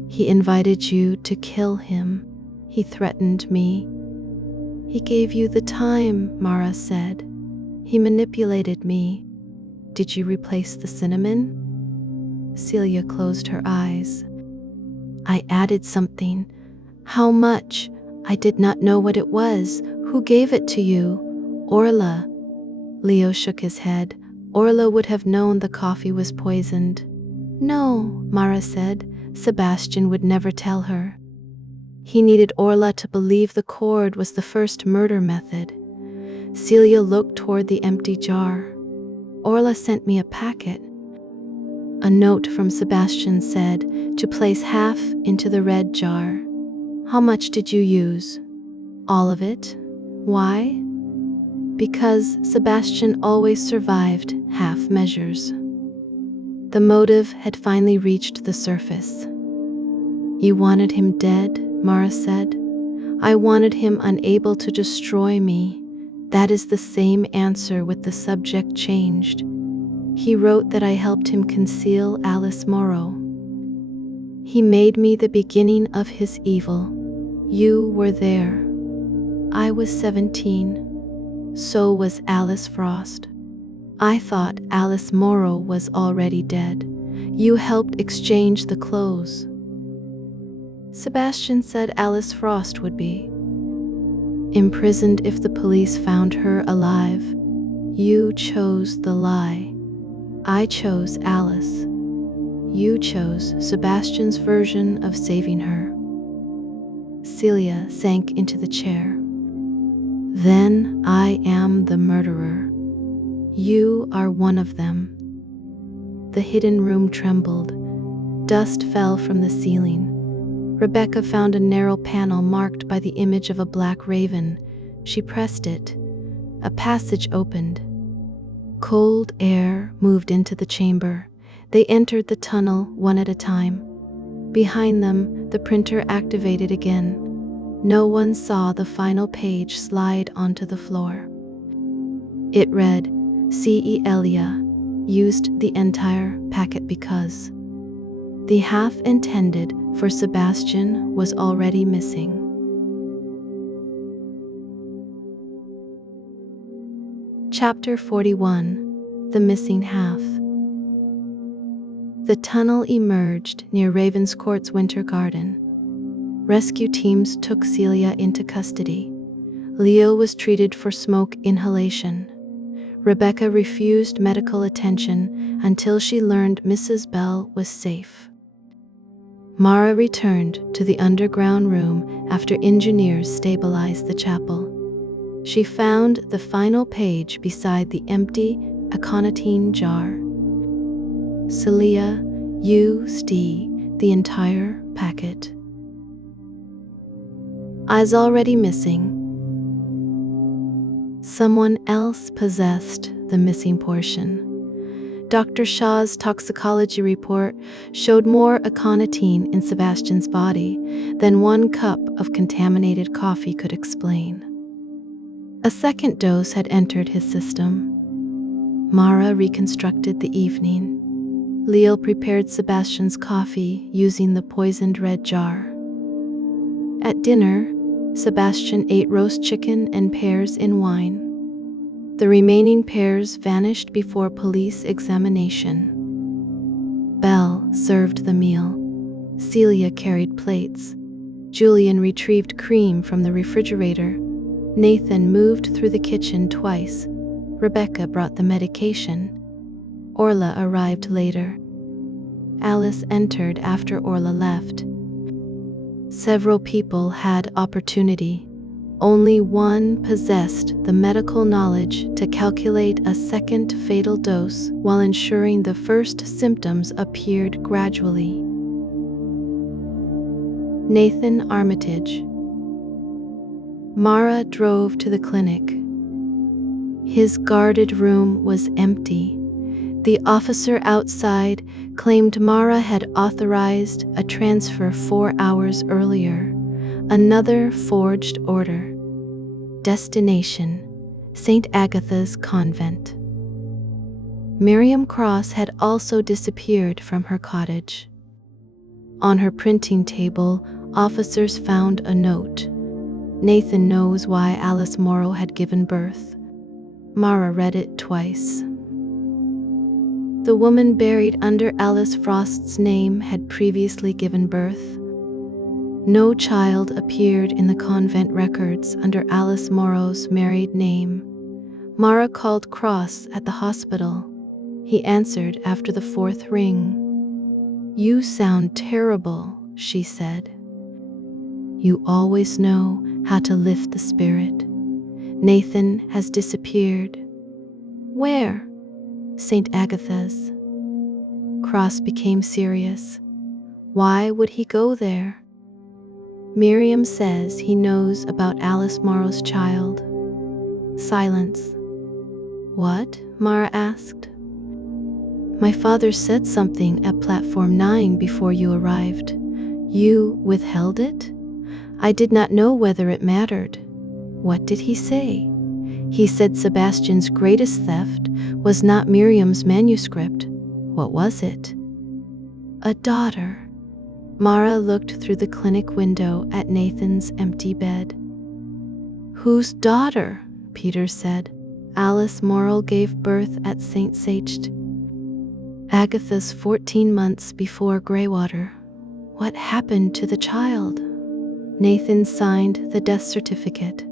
He invited you to kill him. He threatened me. He gave you the time, Mara said. He manipulated me. Did you replace the cinnamon? Celia closed her eyes. I added something. How much? I did not know what it was. Who gave it to you? Orla. Leo shook his head. Orla would have known the coffee was poisoned. No, Mara said. Sebastian would never tell her. He needed Orla to believe the cord was the first murder method. Celia looked toward the empty jar. Orla sent me a packet. A note from Sebastian said to place half into the red jar. How much did you use? All of it. Why? Because Sebastian always survived half measures. The motive had finally reached the surface. You wanted him dead, Mara said. I wanted him unable to destroy me. That is the same answer with the subject changed. He wrote that I helped him conceal Alice Morrow. He made me the beginning of his evil. You were there. I was 17. So was Alice Frost. I thought Alice Morrow was already dead. You helped exchange the clothes. Sebastian said Alice Frost would be imprisoned if the police found her alive. You chose the lie. I chose Alice. You chose Sebastian's version of saving her. Celia sank into the chair. Then I am the murderer. You are one of them. The hidden room trembled. Dust fell from the ceiling. Rebecca found a narrow panel marked by the image of a black raven. She pressed it. A passage opened. Cold air moved into the chamber. They entered the tunnel one at a time. Behind them, the printer activated again. No one saw the final page slide onto the floor. It read, Celia used the entire packet because the half intended for Sebastian was already missing. Chapter 41. The Missing Half. The tunnel emerged near Ravenscourt's winter garden. Rescue teams took Celia into custody. Leo was treated for smoke inhalation. Rebecca refused medical attention until she learned Mrs. Bell was safe. Mara returned to the underground room after engineers stabilized the chapel. She found the final page beside the empty aconitine jar. Celia used the entire packet. Eyes already missing. Someone else possessed the missing portion. Dr. Shaw's toxicology report showed more aconitine in Sebastian's body than 1 cup of contaminated coffee could explain. A second dose had entered his system. Mara reconstructed the evening. Leo prepared Sebastian's coffee using the poisoned red jar. At dinner, Sebastian ate roast chicken and pears in wine. The remaining pears vanished before police examination. Belle served the meal. Celia carried plates. Julian retrieved cream from the refrigerator. Nathan moved through the kitchen twice. Rebecca brought the medication. Orla arrived later. Alice entered after Orla left. Several people had opportunity. Only one possessed the medical knowledge to calculate a second fatal dose while ensuring the first symptoms appeared gradually. Nathan Armitage. Mara drove to the clinic. His guarded room was empty. The officer outside claimed Mara had authorized a transfer 4 hours earlier. Another forged order. Destination: St. Agatha's Convent. Miriam Cross had also disappeared from her cottage. On her printing table, officers found a note. Nathan knows why Alice Morrow had given birth. Mara read it twice. The woman buried under Alice Frost's name had previously given birth. No child appeared in the convent records under Alice Morrow's married name. Mara called Cross at the hospital. He answered after the 4th ring. "You sound terrible," she said. "You always know how to lift the spirit. Nathan has disappeared." "Where?" "St. Agatha's." Cross became serious. Why would he go there? "Miriam says he knows about Alice Morrow's child." Silence. "What?" Mara asked. "My father said something at platform 9 before you arrived. You withheld it? I did not know whether it mattered." "What did he say?" "He said Sebastian's greatest theft was not Miriam's manuscript." "What was it?" "A daughter." Mara looked through the clinic window at Nathan's empty bed. "Whose daughter?" Peter said. "Alice Morrow gave birth at St. Sacht. Agatha's 14 months before Greywater." "What happened to the child?" Nathan signed the death certificate.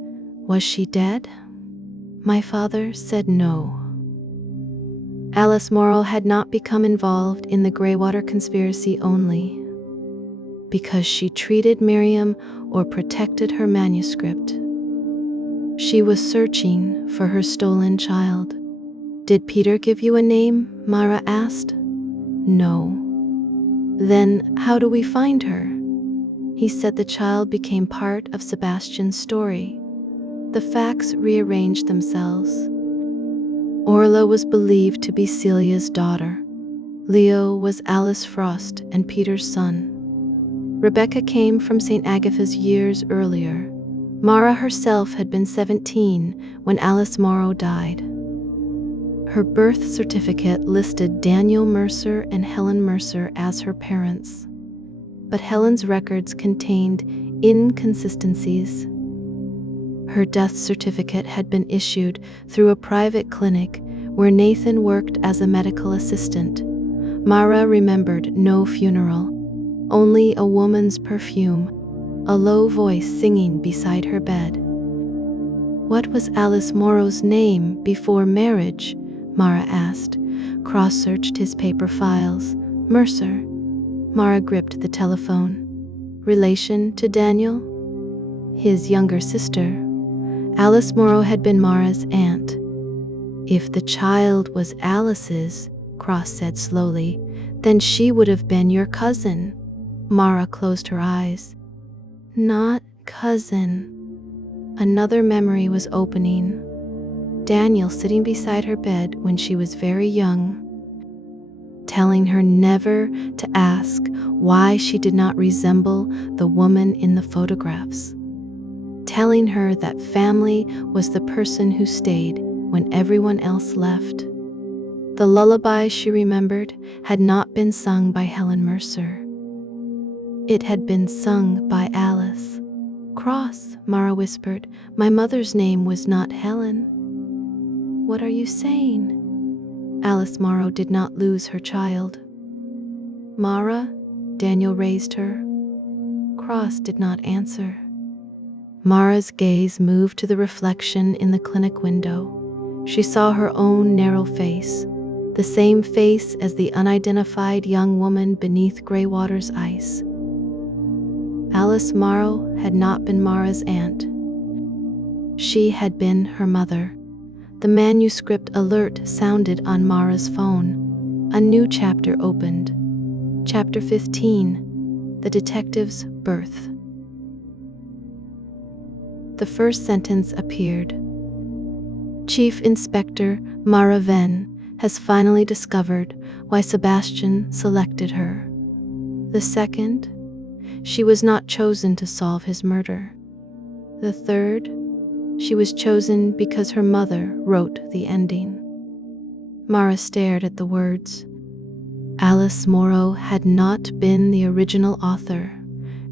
"Was she dead?" "My father said no." Alice Morrow had not become involved in the Greywater conspiracy only because she treated Miriam or protected her manuscript. She was searching for her stolen child. "Did Peter give you a name?" Mara asked. "No." "Then how do we find her?" "He said the child became part of Sebastian's story." The facts rearranged themselves. Orla was believed to be Celia's daughter. Leo was Alice Frost and Peter's son. Rebecca came from St. Agatha's years earlier. Mara herself had been 17 when Alice Morrow died. Her birth certificate listed Daniel Mercer and Helen Mercer as her parents. But Helen's records contained inconsistencies. Her death certificate had been issued through a private clinic where Nathan worked as a medical assistant. Mara remembered no funeral, only a woman's perfume, a low voice singing beside her bed. "What was Alice Morrow's name before marriage?" Mara asked, cross-searched his paper files. "Mercer." Mara gripped the telephone. "Relation to Daniel?" "His younger sister." Alice Morrow had been Mara's aunt. "If the child was Alice's," Cross said slowly, "then she would have been your cousin." Mara closed her eyes. "Not cousin." Another memory was opening. Daniel sitting beside her bed when she was very young, telling her never to ask why she did not resemble the woman in the photographs. Telling her that family was the person who stayed when everyone else left. The lullaby she remembered had not been sung by Helen Mercer. It had been sung by Alice. "Cross," Mara whispered. "My mother's name was not Helen." "What are you saying?" Alice Morrow did not lose her child. "Mara?" Daniel raised her. Cross did not answer. Mara's gaze moved to the reflection in the clinic window. She saw her own narrow face, the same face as the unidentified young woman beneath Greywater's ice. Alice Morrow had not been Mara's aunt. She had been her mother. The manuscript alert sounded on Mara's phone. A new chapter opened. Chapter 15, The Detective's Birth. The first sentence appeared. Chief Inspector Mara Venn has finally discovered why Sebastian selected her. The second, she was not chosen to solve his murder. The third, she was chosen because her mother wrote the ending. Mara stared at the words. Alice Morrow had not been the original author.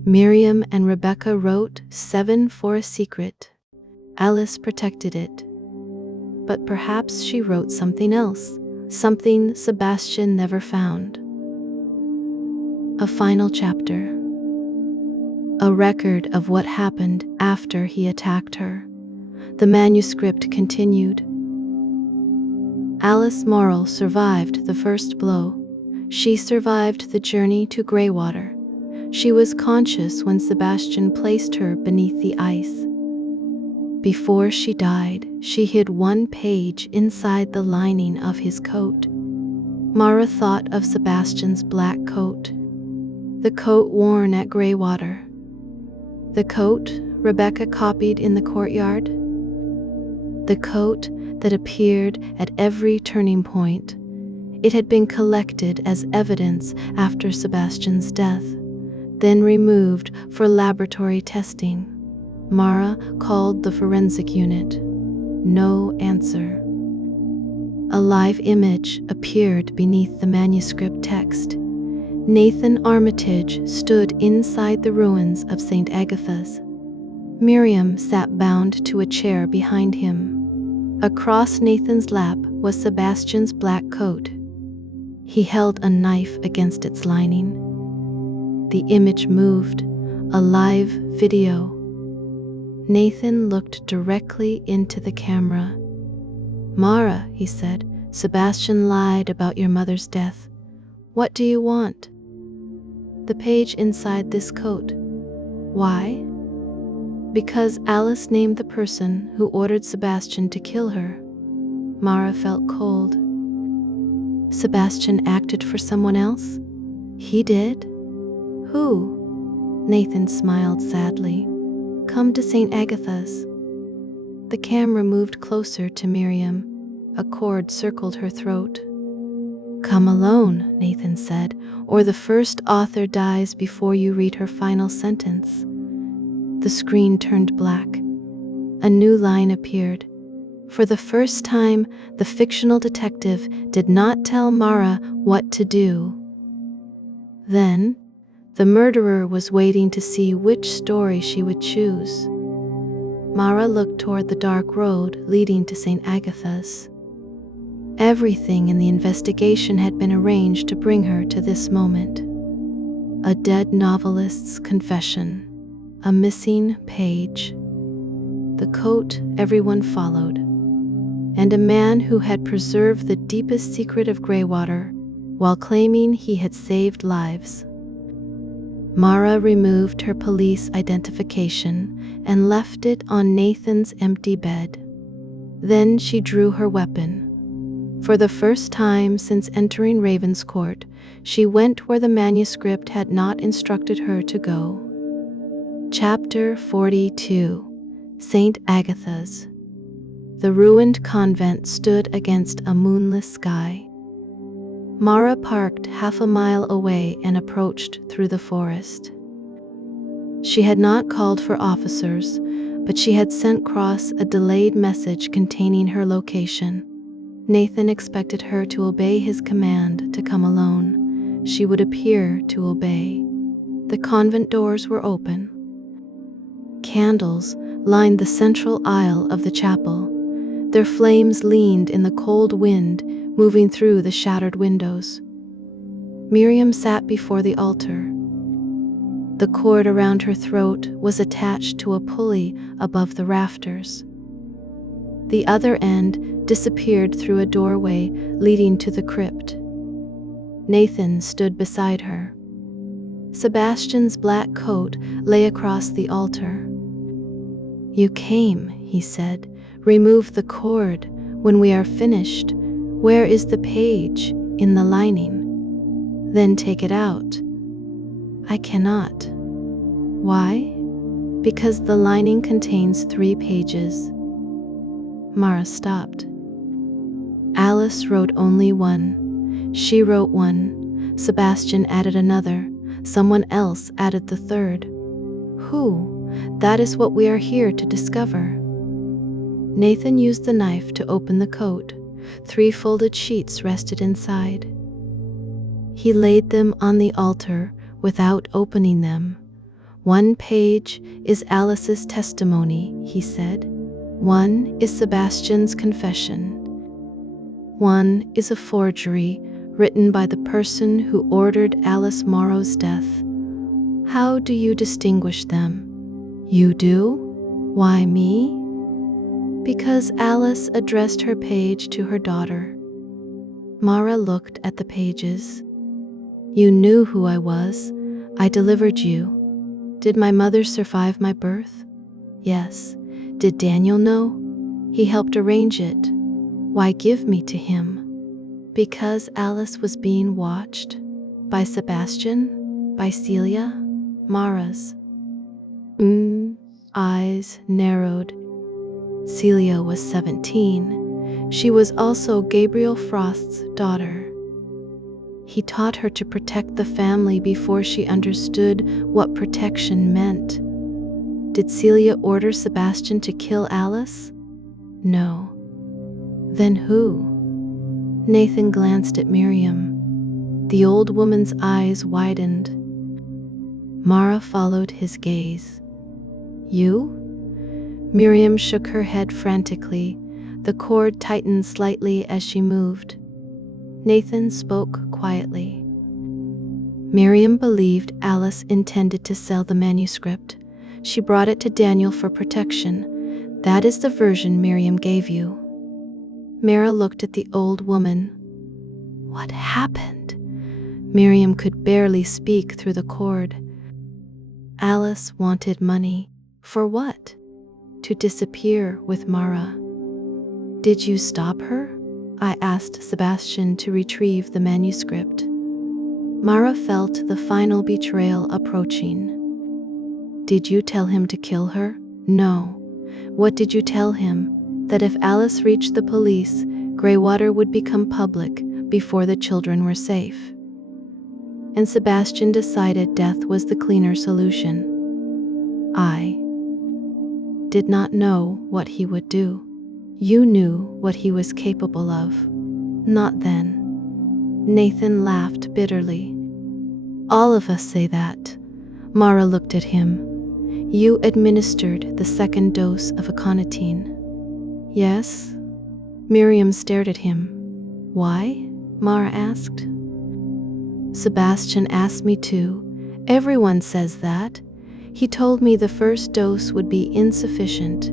Miriam and Rebecca wrote 7 for a secret. Alice protected it. But perhaps she wrote something else, something Sebastian never found. A final chapter. A record of what happened after he attacked her. The manuscript continued. Alice Morrow survived the first blow. She survived the journey to Greywater. She was conscious when Sebastian placed her beneath the ice. Before she died, she hid one page inside the lining of his coat. Mara thought of Sebastian's black coat, the coat worn at Greywater. The coat Rebecca copied in the courtyard. The coat that appeared at every turning point. It had been collected as evidence after Sebastian's death, then removed for laboratory testing. Mara called the forensic unit. No answer. A live image appeared beneath the manuscript text. Nathan Armitage stood inside the ruins of St. Agatha's. Miriam sat bound to a chair behind him. Across Nathan's lap was Sebastian's black coat. He held a knife against its lining. The image moved, a live video. Nathan looked directly into the camera. "Mara," he said, "Sebastian lied about your mother's death. What do you want?" "The page inside this coat." "Why?" "Because Alice named the person who ordered Sebastian to kill her." Mara felt cold. "Sebastian acted for someone else?" "He did." "Who?" Nathan smiled sadly. "Come to St. Agatha's." The camera moved closer to Miriam. A cord circled her throat. "Come alone," Nathan said, "or the first author dies before you read her final sentence." The screen turned black. A new line appeared. For the first time, the fictional detective did not tell Mara what to do. Then, the murderer was waiting to see which story she would choose. Mara looked toward the dark road leading to St. Agatha's. Everything in the investigation had been arranged to bring her to this moment. A dead novelist's confession. A missing page. The coat everyone followed. And a man who had preserved the deepest secret of Greywater while claiming he had saved lives. Mara removed her police identification and left it on Nathan's empty bed. Then she drew her weapon. For the first time since entering Ravenscourt, she went where the manuscript had not instructed her to go. Chapter 42. St. Agatha's. The ruined convent stood against a moonless sky. Mara parked half a mile away and approached through the forest. She had not called for officers, but she had sent Cross a delayed message containing her location. Nathan expected her to obey his command to come alone. She would appear to obey. The convent doors were open. Candles lined the central aisle of the chapel. Their flames leaned in the cold wind, moving through the shattered windows. Miriam sat before the altar. The cord around her throat was attached to a pulley above the rafters. The other end disappeared through a doorway leading to the crypt. Nathan stood beside her. Sebastian's black coat lay across the altar. "You came," he said. "Remove the cord. When we are finished, where is the page in the lining? Then take it out." "I cannot." "Why?" "Because the lining contains 3 pages. Mara stopped. Alice wrote only 1. She wrote 1. Sebastian added another. Someone else added the 3rd. Who? That is what we are here to discover. Nathan used the knife to open the coat. 3 folded sheets rested inside. He laid them on the altar without opening them. 1 page is Alice's testimony, he said. 1 is Sebastian's confession. 1 is a forgery written by the person who ordered Alice Morrow's death. How do you distinguish them? You do? Why me? Because Alice addressed her page to her daughter. Mara looked at the pages. You knew who I was. I delivered you. Did my mother survive my birth? Yes. Did Daniel know? He helped arrange it. Why give me to him? Because Alice was being watched? By Sebastian? By Celia? Mara's eyes narrowed. Celia was 17. She was also Gabriel Frost's daughter. He taught her to protect the family before she understood what protection meant. Did Celia order Sebastian to kill Alice? No. Then who? Nathan glanced at Miriam. The old woman's eyes widened. Mara followed his gaze. You? Miriam shook her head frantically. The cord tightened slightly as she moved. Nathan spoke quietly. Miriam believed Alice intended to sell the manuscript. She brought it to Daniel for protection. That is the version Miriam gave you. Mara looked at the old woman. What happened? Miriam could barely speak through the cord. Alice wanted money. For what? To disappear with Mara. Did you stop her? I asked Sebastian to retrieve the manuscript. Mara felt the final betrayal approaching. Did you tell him to kill her? No. What did you tell him? That if Alice reached the police, Greywater would become public before the children were safe. And Sebastian decided death was the cleaner solution. I did not know what he would do. You knew what he was capable of. Not then. Nathan laughed bitterly. All of us say that. Mara looked at him. You administered the second dose of aconitine. Yes? Miriam stared at him. Why? Mara asked. Sebastian asked me to. Everyone says that. He told me the first dose would be insufficient.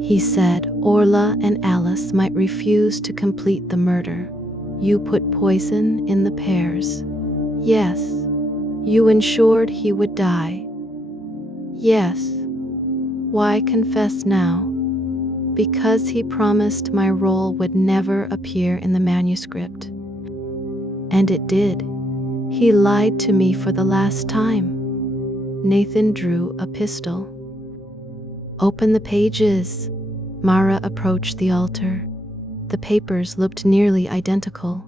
He said Orla and Alice might refuse to complete the murder. You put poison in the pears. Yes. You ensured he would die. Yes. Why confess now? Because he promised my role would never appear in the manuscript. And it did. He lied to me for the last time. Nathan drew a pistol. Open the pages. Mara approached the altar. The papers looked nearly identical.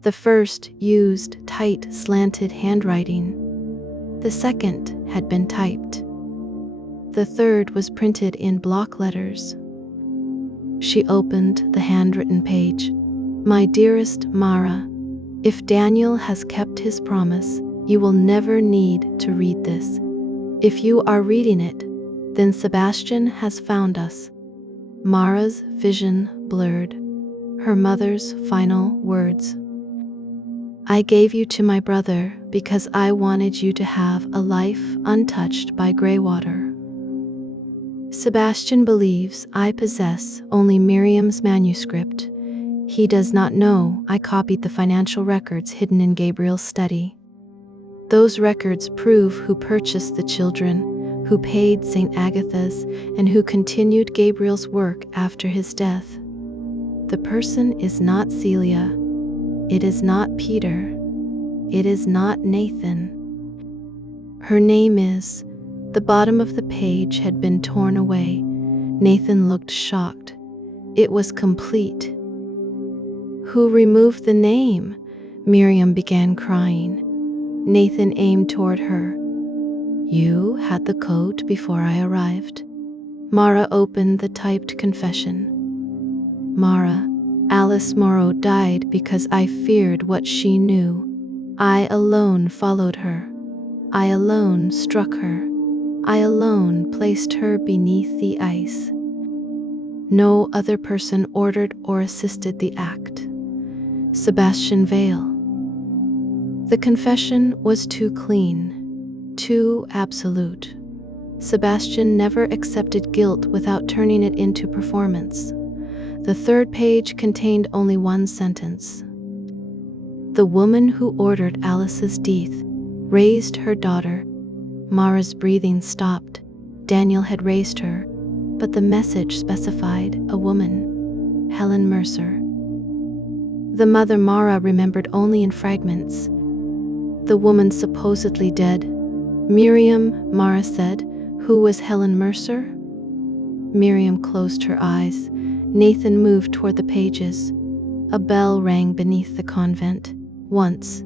The first used tight, slanted handwriting. The second had been typed. The third was printed in block letters. She opened the handwritten page. My dearest Mara, if Daniel has kept his promise, you will never need to read this. If you are reading it, then Sebastian has found us. Mara's vision blurred. Her mother's final words. I gave you to my brother because I wanted you to have a life untouched by Greywater. Sebastian believes I possess only Miriam's manuscript. He does not know I copied the financial records hidden in Gabriel's study. Those records prove who purchased the children, who paid St. Agatha's, and who continued Gabriel's work after his death. The person is not Celia. It is not Peter. It is not Nathan. Her name is. The bottom of the page had been torn away. Nathan looked shocked. It was complete. Who removed the name? Miriam began crying. Nathan aimed toward her. You had the code before I arrived. Mara opened the typed confession. Mara, Alice Morrow died because I feared what she knew. I alone followed her. I alone struck her. I alone placed her beneath the ice. No other person ordered or assisted the act. Sebastian Vale. The confession was too clean, too absolute. Sebastian never accepted guilt without turning it into performance. The third page contained only one sentence. The woman who ordered Alice's death raised her daughter. Mara's breathing stopped. Daniel had raised her, but the message specified a woman, Helen Mercer. The mother Mara remembered only in fragments. The woman supposedly dead. Miriam, Mara said. Who was Helen Mercer? Miriam closed her eyes. Nathan moved toward the pages. A bell rang beneath the convent. Once.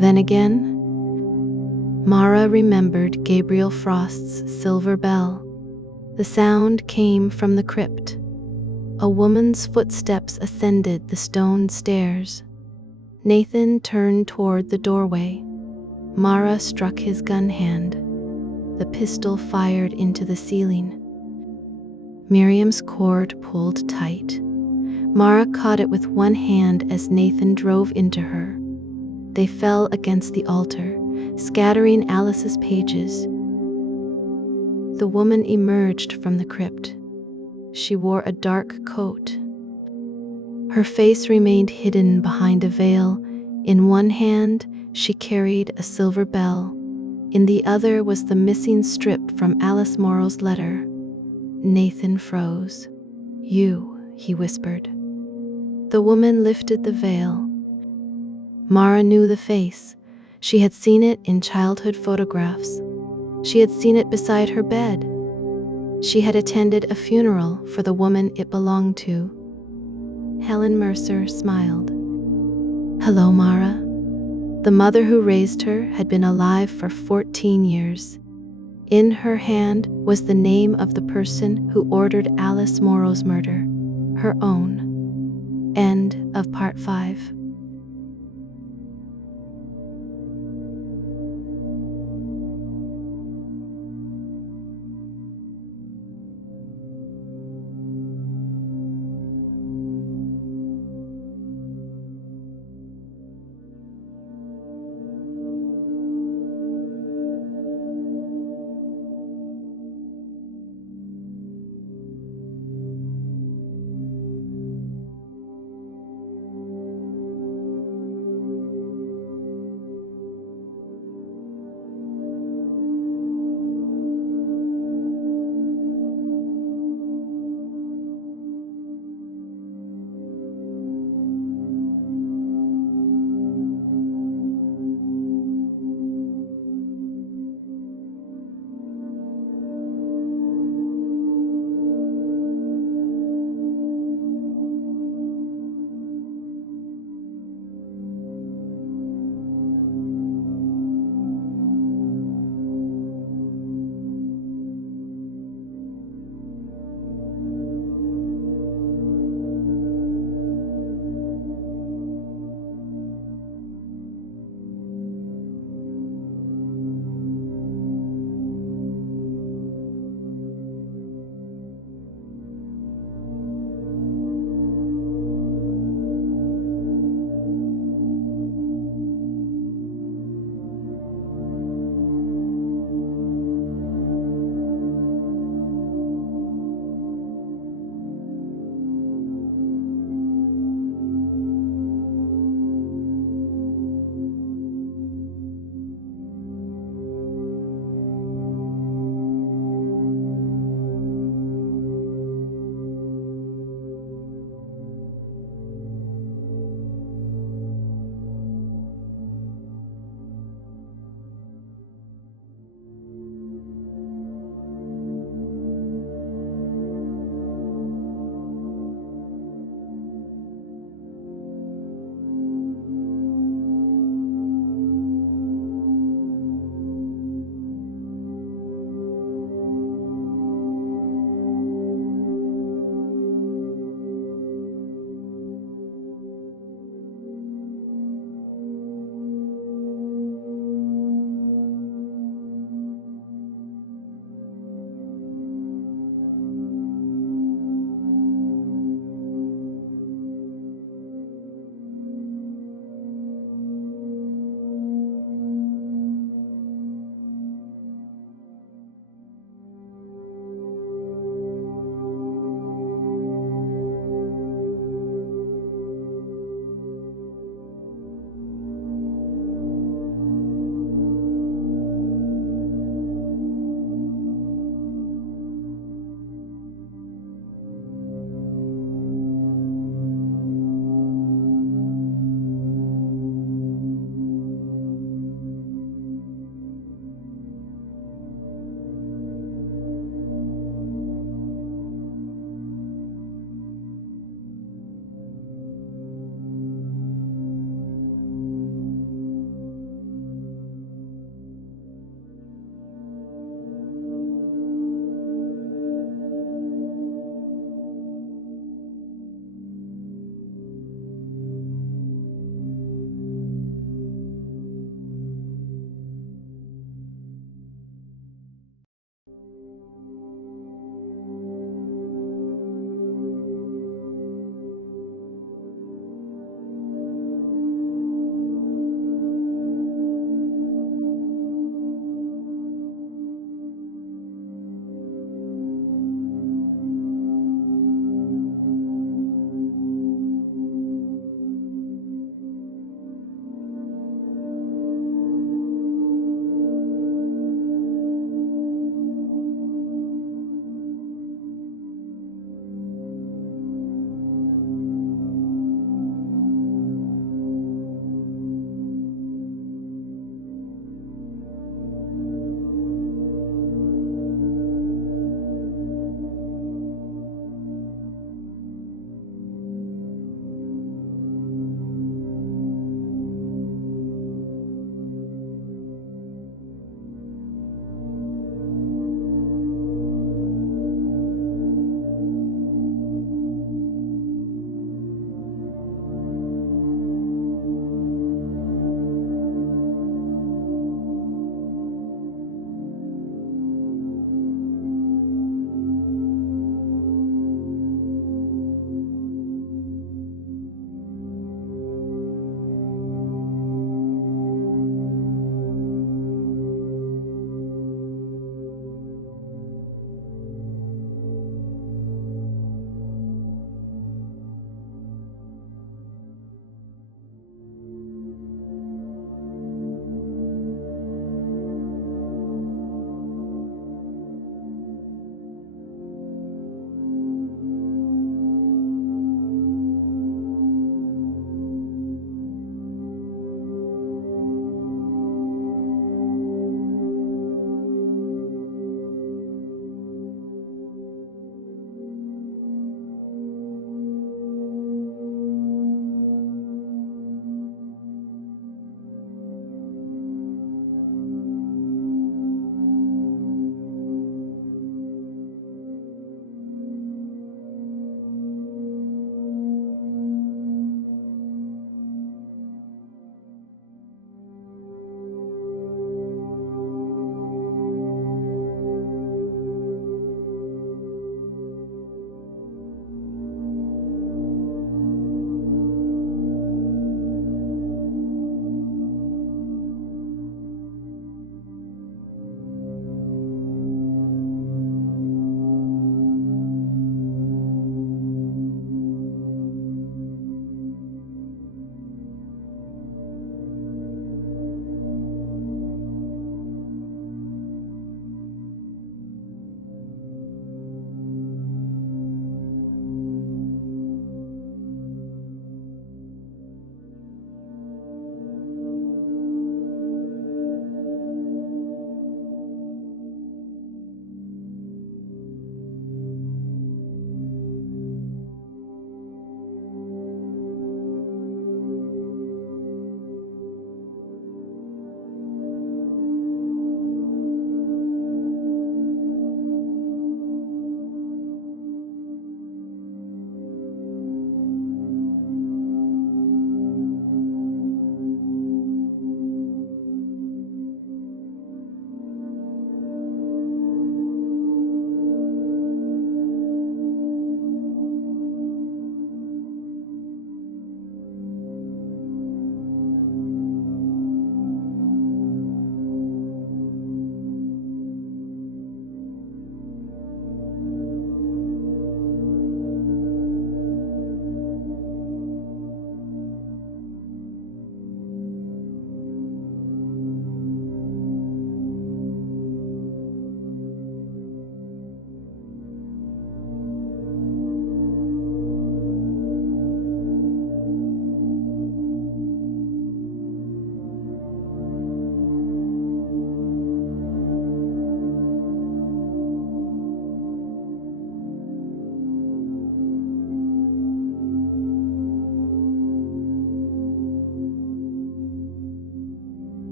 Then again. Mara remembered Gabriel Frost's silver bell. The sound came from the crypt. A woman's footsteps ascended the stone stairs. Nathan turned toward the doorway. Mara struck his gun hand. The pistol fired into the ceiling. Miriam's cord pulled tight. Mara caught it with one hand as Nathan drove into her. They fell against the altar, scattering Alice's pages. The woman emerged from the crypt. She wore a dark coat. Her face remained hidden behind a veil. In one hand, she carried a silver bell. In the other was the missing strip from Alice Morrow's letter. Nathan froze. "You," he whispered. The woman lifted the veil. Mara knew the face. She had seen it in childhood photographs. She had seen it beside her bed. She had attended a funeral for the woman it belonged to. Helen Mercer smiled. "Hello, Mara." The mother who raised her had been alive for 14 years. In her hand was the name of the person who ordered Alice Morrow's murder, her own. End of part 5.